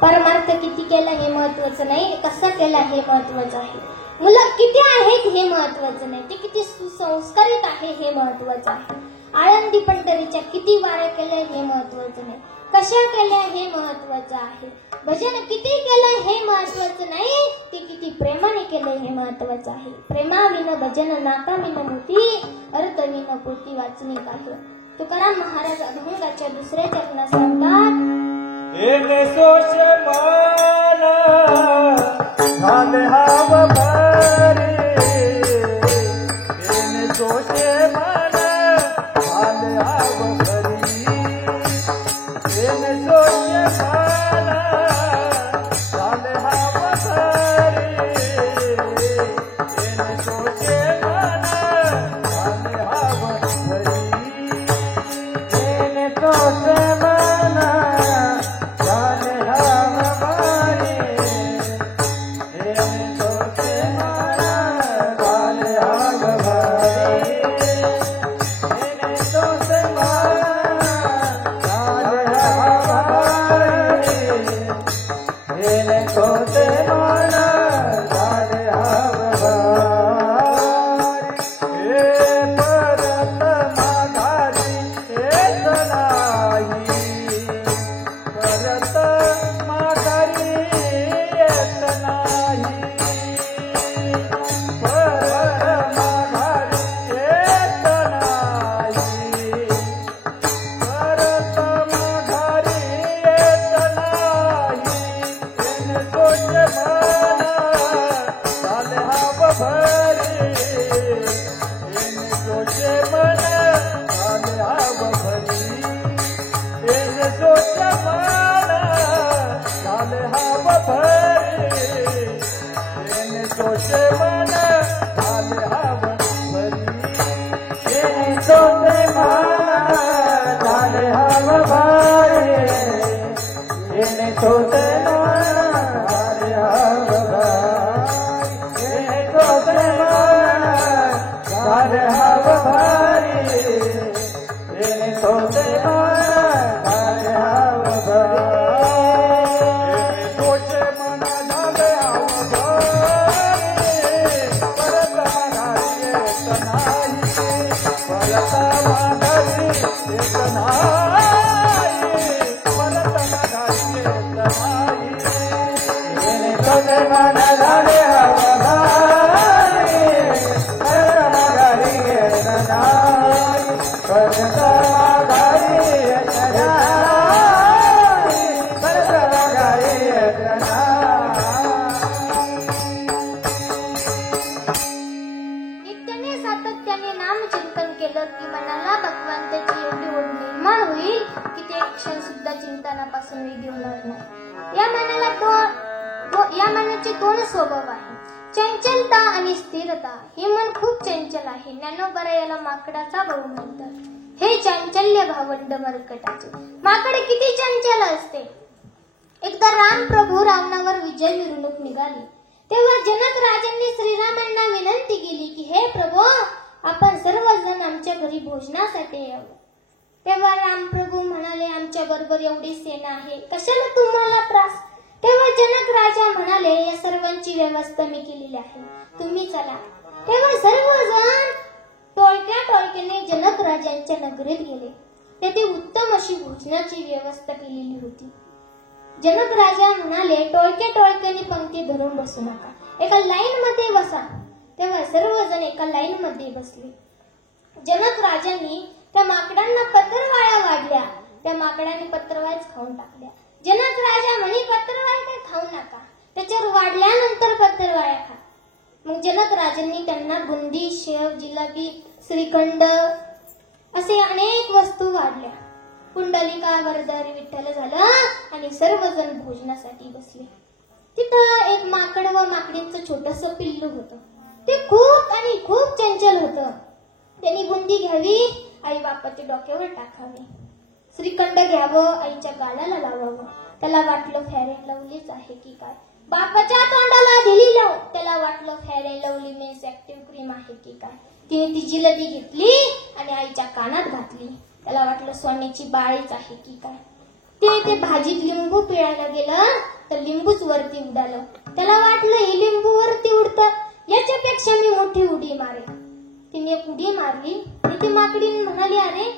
परमार्थ किती केला हे महत्वाचं नाही, कसं केला हे महत्वाचं आहे. मुलं किती आहेत हे महत्वाचं नाही, ते किती सुसंस्कारित आहे हे महत्वाचं आहे. आळंदी पंढरीच्या किती वाऱ्या केल्या हे महत्वाचं नाही, कशा केल्या हे महत्वाचं आहे. भजन किती केलं हे महत्वाचं नाही, ते किती प्रेमाने केलं हे महत्वाचं आहे. प्रेमाविन भजन नाकाविन मोती, अर्थविन पोती वाचनी काय. तुकाराम महाराज अभंगाच्या दुसऱ्या चरणात सांगतात, येणे सोच मान झाले हाव भरी, येणे सोच मान झाले हाव भरी, येणे सोच मान झाले हाव भरी, येणे सोच मान झाले हाव भरी, येणे सोच मान त्याने नामचिंतन केलं की मनाला भगवंताची एवढी ओढ निर्माण होईल की ते क्षण सुद्धा चिंतनापासून वेगळे होणार नाही. या मनाचे दोन स्वभाव आहेत, चंचलता आणि स्थिरता. हे मन खूप चंचल आहे. ज्ञानोबा याला माकडाचा भाऊ म्हणतात. हे चांचल्य भावंड मरकटाचे. माकड किती चंचल असते. एकदा राम प्रभू रावणावर विजय मिरवणूक निघाली तेव्हा जनक राजांनी श्रीरामांना विनंती केली की हे प्रभू, आपण सर्वजण आमच्या घरी भोजनासाठी यावं. तेव्हा रामप्रभू म्हणाले, आमच्या बरोबर एवढी सेना आहे, कशाला तुम्हाला त्रास. तेव्हा जनक राजा म्हणाले, या सर्वांची व्यवस्था मी केलेली आहे, तुम्ही चला. तेव्हा सर्वजण टोळक्या टोळक्याने जनक राजांच्या नगरीत गेले. तेथे उत्तम अशी भोजनाची व्यवस्था केलेली होती. जनक राजा म्हणाले, टोळक्या टोळक्याने पंक्ती धरून बसू नका, एका लाईन मध्ये बसा. तेव्हा सर्वजण एका लाईन मध्ये बसले. जनक राजांनी त्या माकडांना पत्रवाळ्या वाढल्या. त्या माकडांनी पत्रवाळ्याच खाऊन टाकल्या. जनक राजा म्हणे, पत्रवाळ्या काय खाऊ नका, त्याच्यावर वाढल्यानंतर पत्रवाळ्या खा. मग जनक राजांनी त्यांना बुंदी, शेव, जिलेबी, श्रीखंड असे अनेक वस्तू वाढल्या. पुंडलिका वरदारी विठ्ठल झालं आणि सर्वजण भोजनासाठी बसले. तिथं एक माकड व माकडीचं छोटस पिल्लू होतं. ते खूप आणि खूप चंचल होतं. त्यांनी बुंदी घ्यावी, आई बापाच्या डोक्यावर टाकावी. श्रीखंड घ्यावं, आईच्या गालाला लावावं. त्याला वाटलं फेअर अँड लवलीच आहे की काय. बापाच्या तोंडाला दिली लाव, त्याला वाटलं fair and lovely means active cream आहे की काय. तिने ती जिलेबी घेतली आणि आईच्या कानात घातली. त्याला वाटलं सोन्याची बाळीच आहे की काय. ते भाजीत लिंबू पिळायला गेलं तर लिंबूच वरती उडालं. त्याला वाटलं हे लिंबू वरती उडतं, याच्यापेक्षा मी मोठी उडी मारेल. तिने एक उडी मारली आणि ती माकडी म्हणाली, अरे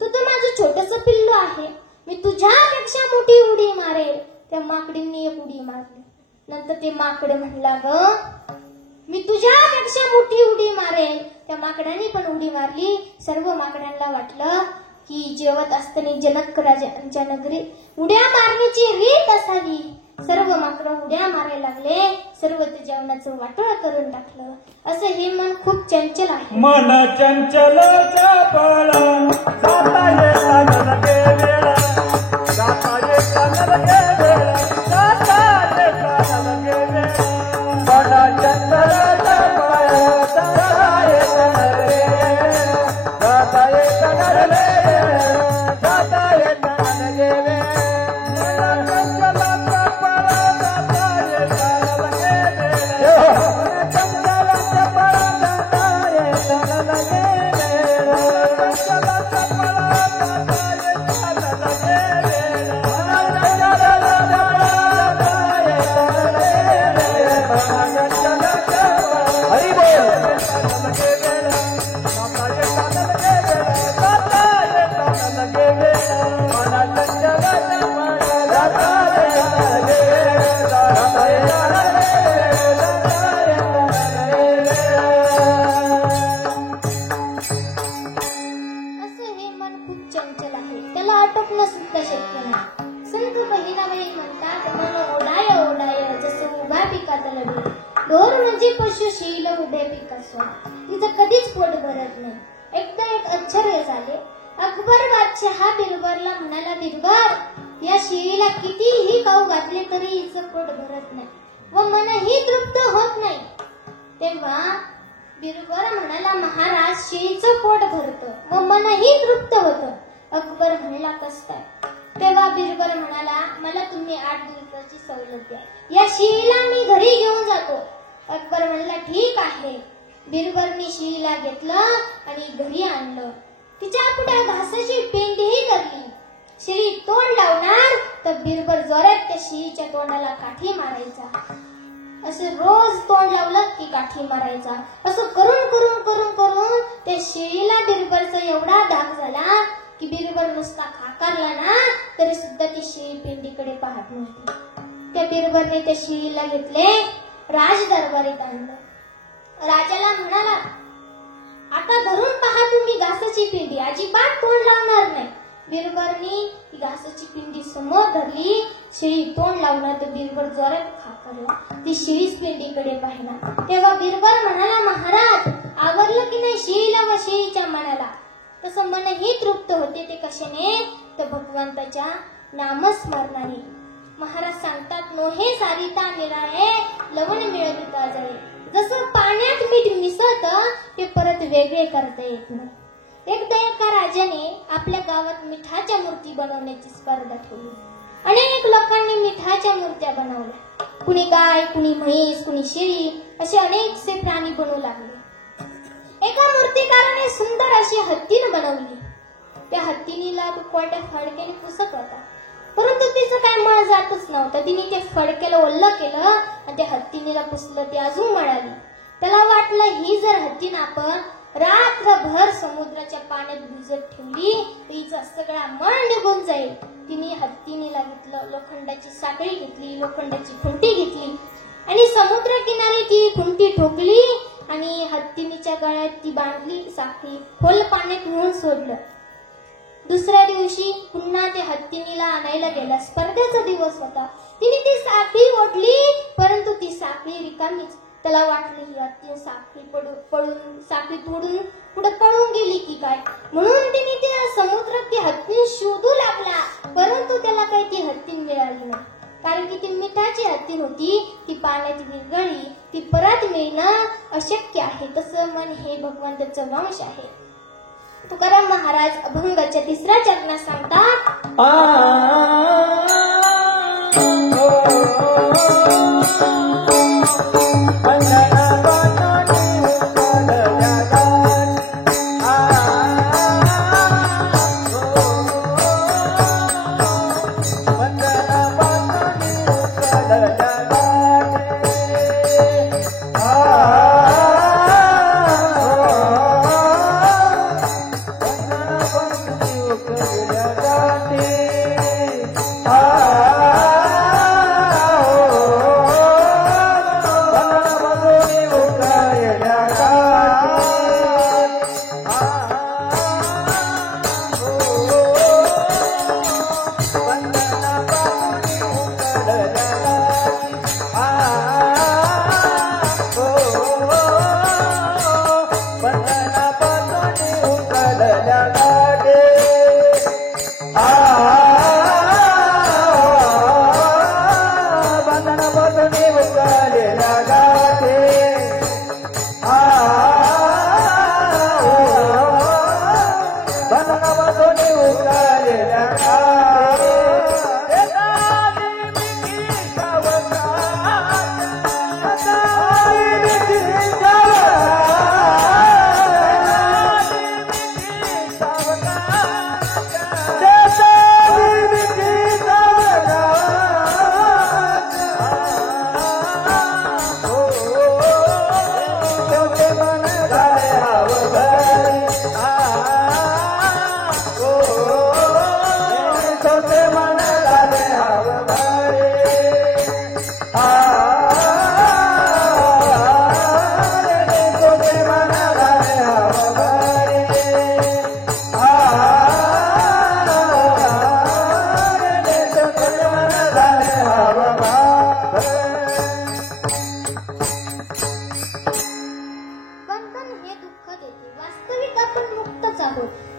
तू तर माझं छोटस पिल्लू आहे, मी तुझ्यापेक्षा मोठी उडी मारेल. त्या माकडीने एक उडी मारली. नंतर ते माकड म्हणला, ग मी तुझ्यापेक्षा मोठी उडी मारेल. त्या माकडाने पण उडी मारली. सर्व माकडांना वाटलं की जेवत असताना जनक राजांच्या नगरीत उड्या मारण्याची रीत असावी. सर्व माकडं उड्या मारायला लागले. सर्व ते जेवणाचं वाटोळ करून टाकलं. असं हे मन खूप चंचल आहे. मन चंचल चपळा, जाता येता नलगे वेळा, जाता येता नलगे वेळा, जाता येता नलगे वेळा. मन चंचल चपळा, जाता येता नलगे वेळा, जाता येता नलगे वेळा, जाता येता नलगे वेळा. ढोर म्हणजे पशुशील उभे पिकासो, तिचं कधीच पोट भरत नाही. एकदा एक आश्चर्य झाले. अकबर बादशाह बिरबलला म्हणाला, बिरबल, या शेळीला कितीही खाऊ घातले तरी हिचं पोट भरत नाही व मनही तृप्त होत नाही. तेव्हा बिरबल म्हणाला, महाराज, शेळीचं पोट भरतं व मनही तृप्त होतं. अकबर म्हणाला, कसं काय. तेव्हा बिरबल म्हणाला, मला तुम्ही 8 दिवसाची सवलत द्या, या शेळीला मी घरी घेऊन जातो. अकबर म्हणला, ठीक आहे. बिरबलने शेळीला घेतलं आणि घरी आणलं. तिच्या पुढे घासाची पेंडीही धरली. शेळी तोंड लावणार तर बिरबल जोरात त्या शेळीच्या तोंडाला काठी मारायचा. असं रोज तोंड लावलं की काठी मारायचा. असं करून करून करून करून त्या शेळीला बिरबलचा एवढा धाक झाला की बिरबल नुसता खाकारला ना तरी सुद्धा ती शेळी पेंडीकडे पाहत नव्हती. त्या बिरबलने त्या शेळीला घेतले, राज दरबारीत आणलं. राजाला म्हणाला, आता धरून पहा तुम्ही घासाची पिंडी, अजिबात तोंड लावणार नाही. बिरबलनी ती घासाची पिंडी समोर धरली. शेळी तोंड लावणार तर बिरबल जोरात खाकरला. ती शेळीच पिंडीकडे पाहिला. तेव्हा बिरबल म्हणाला, महाराज, आवरलं की नाही, शेळीला शेळीच्या मनाला, तसं मनही तृप्त होते. ते कशाने? तर भगवंताच्या नामस्मरणाने. महाराज सांगतात, नोहे सारिता निराळे लवण मिळविता जाईल. जसं पाण्यात मीठ मिसळत ते परत वेगळे करता येत नाही. एकदा एका राजाने आपल्या गावात मिठाच्या मूर्ती बनवण्याची स्पर्धा ठेवली. अनेक लोकांनी मिठाच्या मूर्त्या बनवल्या. कुणी गाय, कुणी म्हैस, कुणी शेळी असे अनेकसे प्राणी बनवू लागले. एका मूर्तिकाराने सुंदर अशी हत्तीन बनवली. त्या हत्तीनीला दुखवाट्या फडक्याने पुसत होता, परंतु तिचं काय मळ जातच नव्हतं. तिने ते फडक्याला ओल्लं केलं आणि त्या हत्तीनीला पुसलं, ते अजून मळाली. त्याला वाटलं, ही जर हत्तीन आपण रात्रभर समुद्राच्या पाण्यात भिजत ठेवली तर हिचा सगळा मळ निघून जाईल. तिने हत्तीनीला घेतलं, लोखंडाची साखळी घेतली, लोखंडाची खुंटी घेतली आणि समुद्र किनारी ती खुंटी ठोकली आणि हत्तीनीच्या गळ्यात ती बांधली. साखळी खोल पाण्यात नेऊन सोडलं. दुसऱ्या दिवशी पुन्हा ते हत्तीनीला आणायला गेला. स्पर्धेचा दिवस होता. तिने ती साखळी ओढली, परंतु ती साखळी रिकामीच. त्याला वाटलं, ही हत्ती साखळी तोडून पुढे पळून गेली की काय, म्हणून तिने त्या समुद्रात ती हत्ती शोधू लागला. परंतु त्याला काही ती हत्ती मिळाली नाही, कारण की ती मिठाची हत्ती होती. ती पाण्यात विरघळली, ती परत मिळणं अशक्य आहे. तसं मन हे भगवंताचं वंश आहे. तुकाराम महाराज अभंगाच्या 3ऱ्या चरणात सांगतात,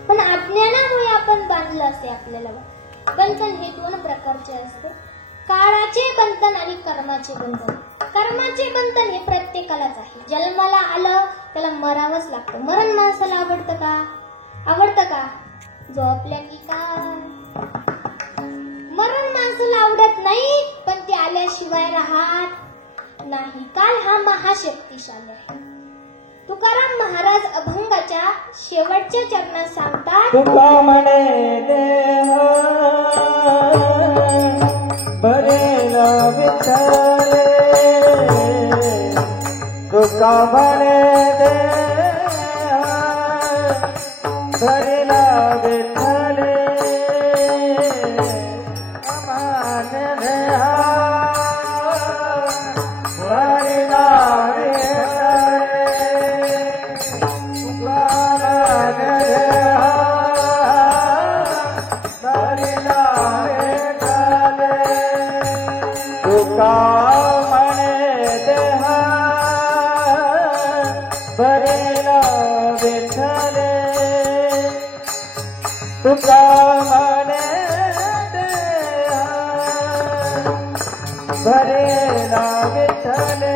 पण अज्ञानामुळे आपण बांधलं असे आपल्याला. बंधन हे 2 प्रकारचे असते, काळाचे बंधन आणि कर्माचे बंधन. कर्माचे बंधन हे प्रत्येकालाच आहे. जन्माला आलं त्याला मरावंच लागतं. मरण माणसाला आवडतं का? आवडतं का? झोपल्या की काय? मरण माणसाला आवडत नाही, पण ते आल्याशिवाय राहत नाही. काल हा महाशक्तिशाली आहे. तुकाराम महाराज अभंगाच्या शेवटच्या चरणात सांगतात, तुका म्हणे देह भरेला विठ्ठले, तुका म्हणे देह भरेला विठ्ठले, अमान देहा भरेला भरेला विठ्ठले. तुका म्हणे देहा भरेला विठ्ठले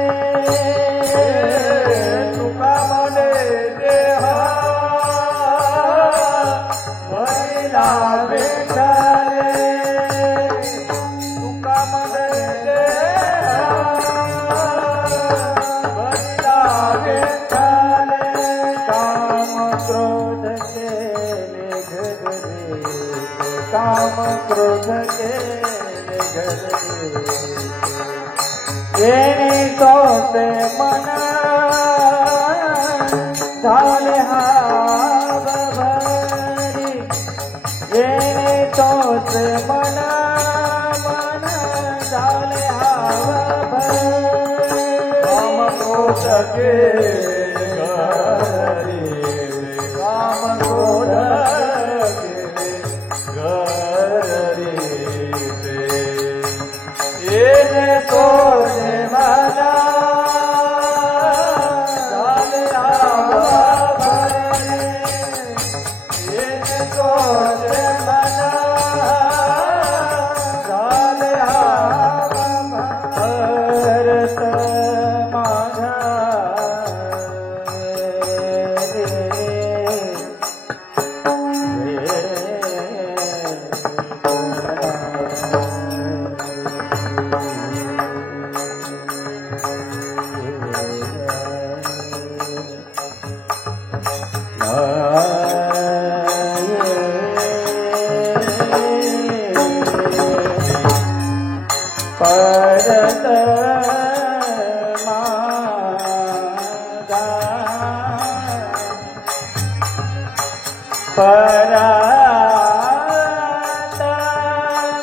तुका म्हणे देहा भरेला विठ्ठले तुका म्हणे देहा भरेला विठ्ठले काम क्रोध केले घडले काम क्रोध केले घडले येणे तोचे मन झाले हाव भरी येणे तोचे मन मन झाले हाव भरी काम क्रोध केले घरी काम क्रोध केले घरी येणे तोचे मन झाले हाव भरी येणे तोचे मन झाले हाव भरत माझा परत मागा परत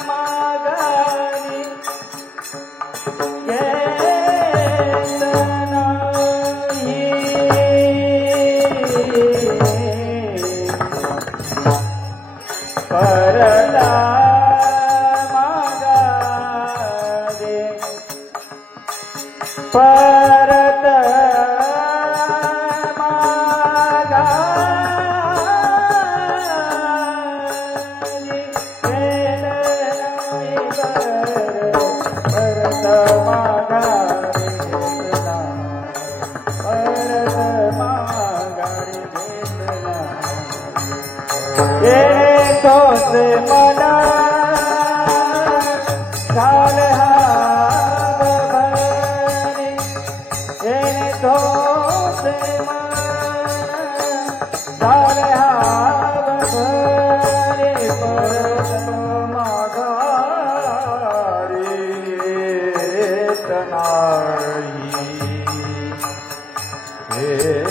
मागारी येत नाही परला मागारी परत मागारी येत नाही परत मागारी परत मागारी येणे तोचे मन झाले हाव भरी येणे तोचे मन झाले हाव भरी परत माघारी येत नाही येत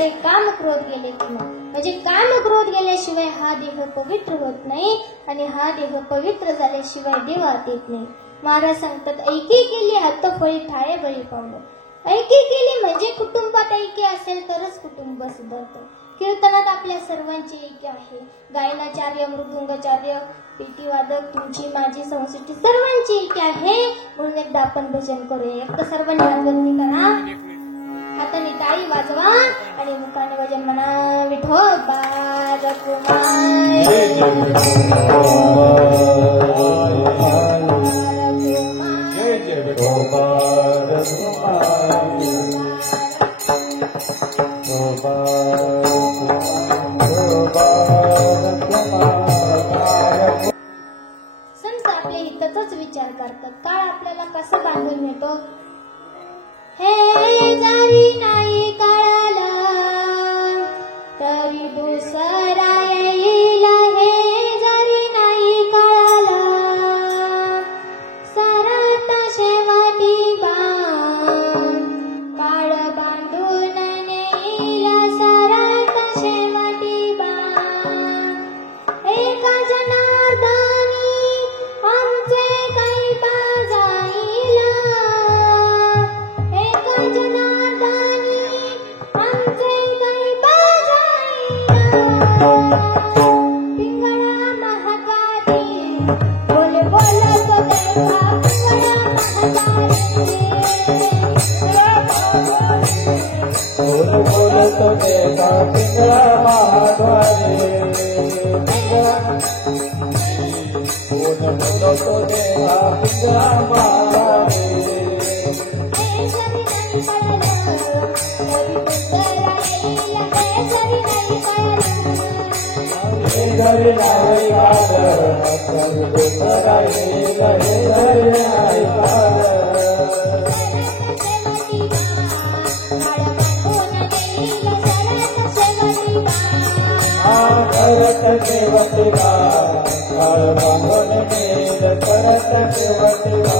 असणारे काम क्रोध गेले की नाही, म्हणजे काम क्रोध गेल्याशिवाय हा देह पवित्र होत नाही आणि हा देह पवित्र झाल्याशिवाय देवात येत नाही. महाराज सांगतात ऐकी केली हातफळी ठाये बळी पावलं. ऐकी केली म्हणजे कुटुंबात ऐकी असेल तरच कुटुंब सुधारतं. कीर्तनात आपल्या सर्वांची ऐक्य आहे. गायनाचार्य, मृदुंगाचार्य, पेटीवादक, तुमची माझी संस्कृती सर्वांची ऐक्य आहे. म्हणून एकदा आपण भजन करूया. एकदा सर्वांनी हातवरती करा, हाताने टाळी वाजवा आणि मुखाने भजन म्हणा. विठोबा रखुमाई, संत आपल्या हिताचाच विचार करतात. काळ आपल्याला कसं बांधून येतो. हे जरी नाही काळाला तरी दुसरा येईल. हे जरी नाही काळाला सरत शेवटी काळ बांधून नेईल. सरत शेवटी एका जनार्दनी आमचे काही जाईल. एका जनार्दनी आमचे काही जाईल. पिंगळा महाकाली बोल बोलत देवा. पिंगळा बोलत देवा पिंगळा महाद्वारे. बोलत देवा पिंगळा महाद्वारे. घरी नाही परत शेवटीवा काळ बांधून नेईल. परत शेवटीवा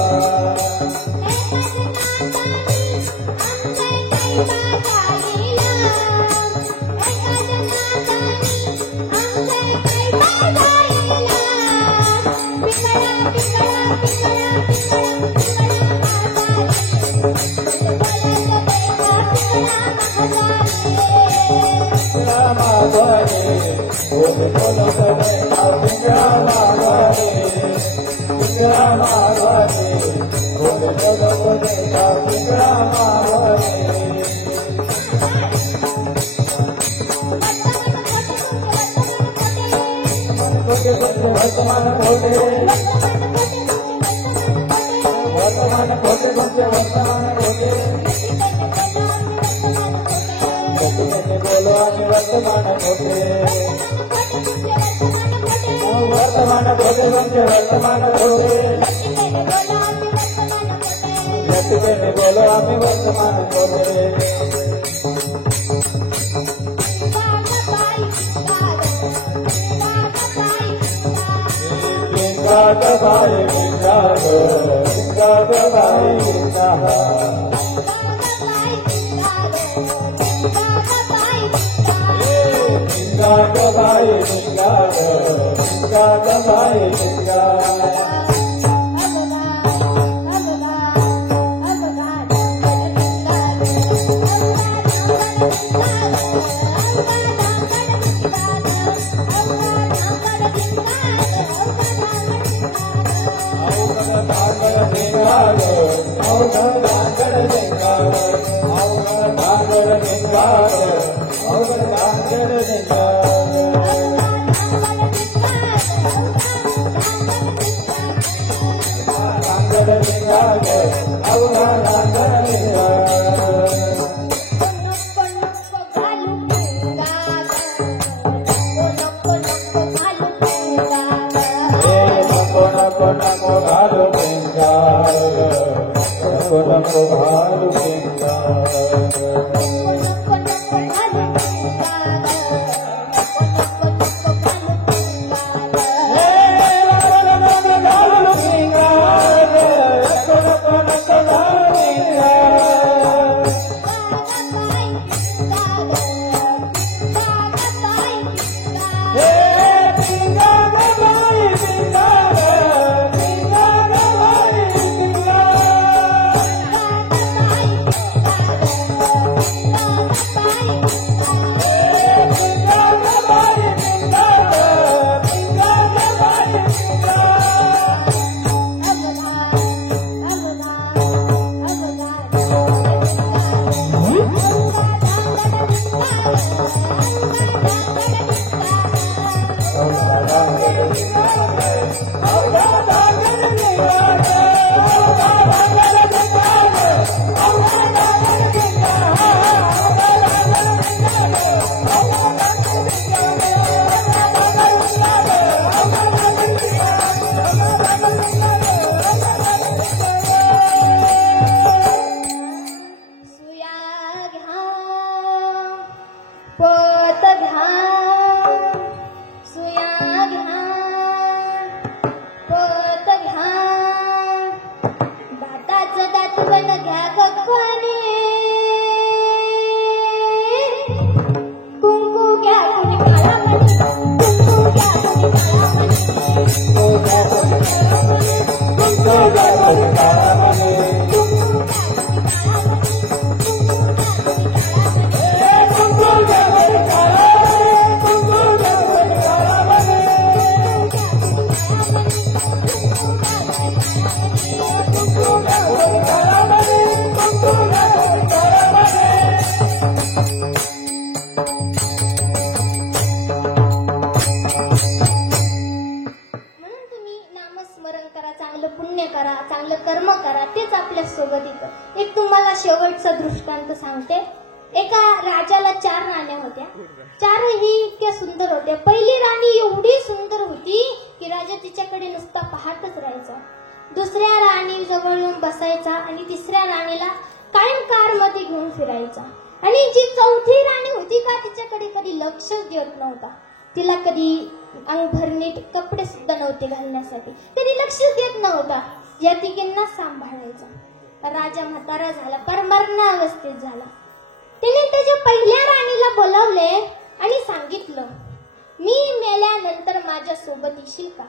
चांगलं कर्म करा, तेच आपल्या सोबत येतं. एक तुम्हाला शेवटचा दृष्टांत सांगते. एका राजाला 4 राण्या होत्या. 4ही इतक्या सुंदर होत्या. पहिली राणी एवढी सुंदर होती की राजा तिच्याकडे नुसता पाहतच राहायचा. दुसऱ्या राणी जवळ येऊन बसायचा आणि तिसऱ्या राणीला कायम कार मध्ये घेऊन फिरायचा. आणि जी चौथी राणी होती का तिच्याकडे कधी लक्षच देत नव्हता. तिला कधी अंगभर नीट कपडे सुद्धा नव्हते घालण्यासाठी, कधी लक्षच देत नव्हता. या तिघींना सांभाळायचा. राजा म्हातारा झाला, परमरणावस्थेत झाला. त्याने त्याच्या पहिल्या राणीला बोलावले आणि सांगितलं, मी मेल्यानंतर माझ्या सोबत येशील का?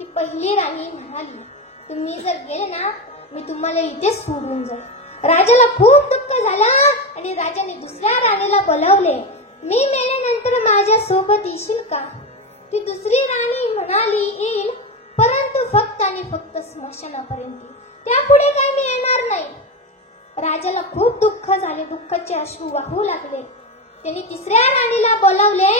ती पहिली राणी म्हणाली, तुम्ही जर गेले ना मी तुम्हाला इथे सोडून जाईल. राजाला खूप दुःख झालं आणि राजाने दुसऱ्या राणीला बोलावले, मी मेल्यानंतर माझ्या सोबत येशील का? ती दुसरी राणी म्हणाली, येईल, परंतु फक्त आणि फक्त स्मशानापर्यंत. त्यापुढे काही मी येणार नाही. राजाला खूप दुःख झाले, दुःखाचे अश्रू वाहू लागले. त्यांनी तिसऱ्या राणीला बोलावले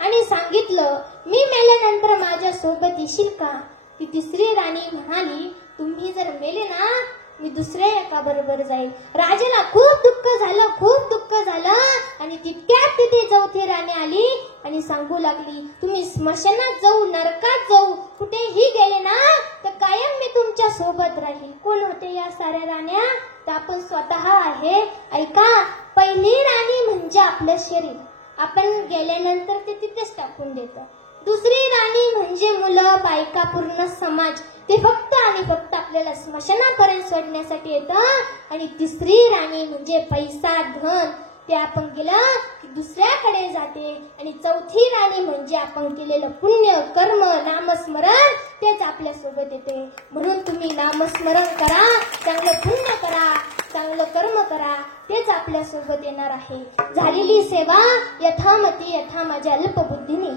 आणि सांगितलं, मी मेल्यानंतर माझ्या सोबत येशील का? ती तिसरी राणी म्हणाली, तुम्ही जर मेले ना मी दुसऱ्या एका बरोबर जाईल. राजाला खूप दुःख झालं, खूप दुःख झालं. आणि तितक्यात तिथे चौथी राणी आली आणि सांगू लागली, तुम्ही स्मशानात जाऊ, नरकात जाऊ, कुठेही गेले ना तर कायम मी तुमच्या सोबत राहील. कोण होते या साऱ्या राण्या? तर आपण स्वतः आहे. ऐका, पहिली राणी म्हणजे आपलं शरीर, आपण गेल्यानंतर ते तिथेच टाकून देतं. दुसरी राणी म्हणजे मुलं, बायका, पूर्ण समाज, ते फक्त आणि फक्त आपल्याला स्मशानापर्यंत सोडण्यासाठी येतं. आणि तिसरी राणी म्हणजे पैसा, धन, ते आपण गेलं की दुसऱ्याकडे जाते. आणि चौथी राणी म्हणजे आपण केलेलं पुण्य, कर्म, नामस्मरण, तेच आपल्या सोबत येते. म्हणून तुम्ही नामस्मरण करा, चांगलं पुण्य करा, चांगलं कर्म करा, तेच आपल्या सोबत येणार आहे. झालेली सेवा यथामती यथा माझ्या अल्पबुद्धीने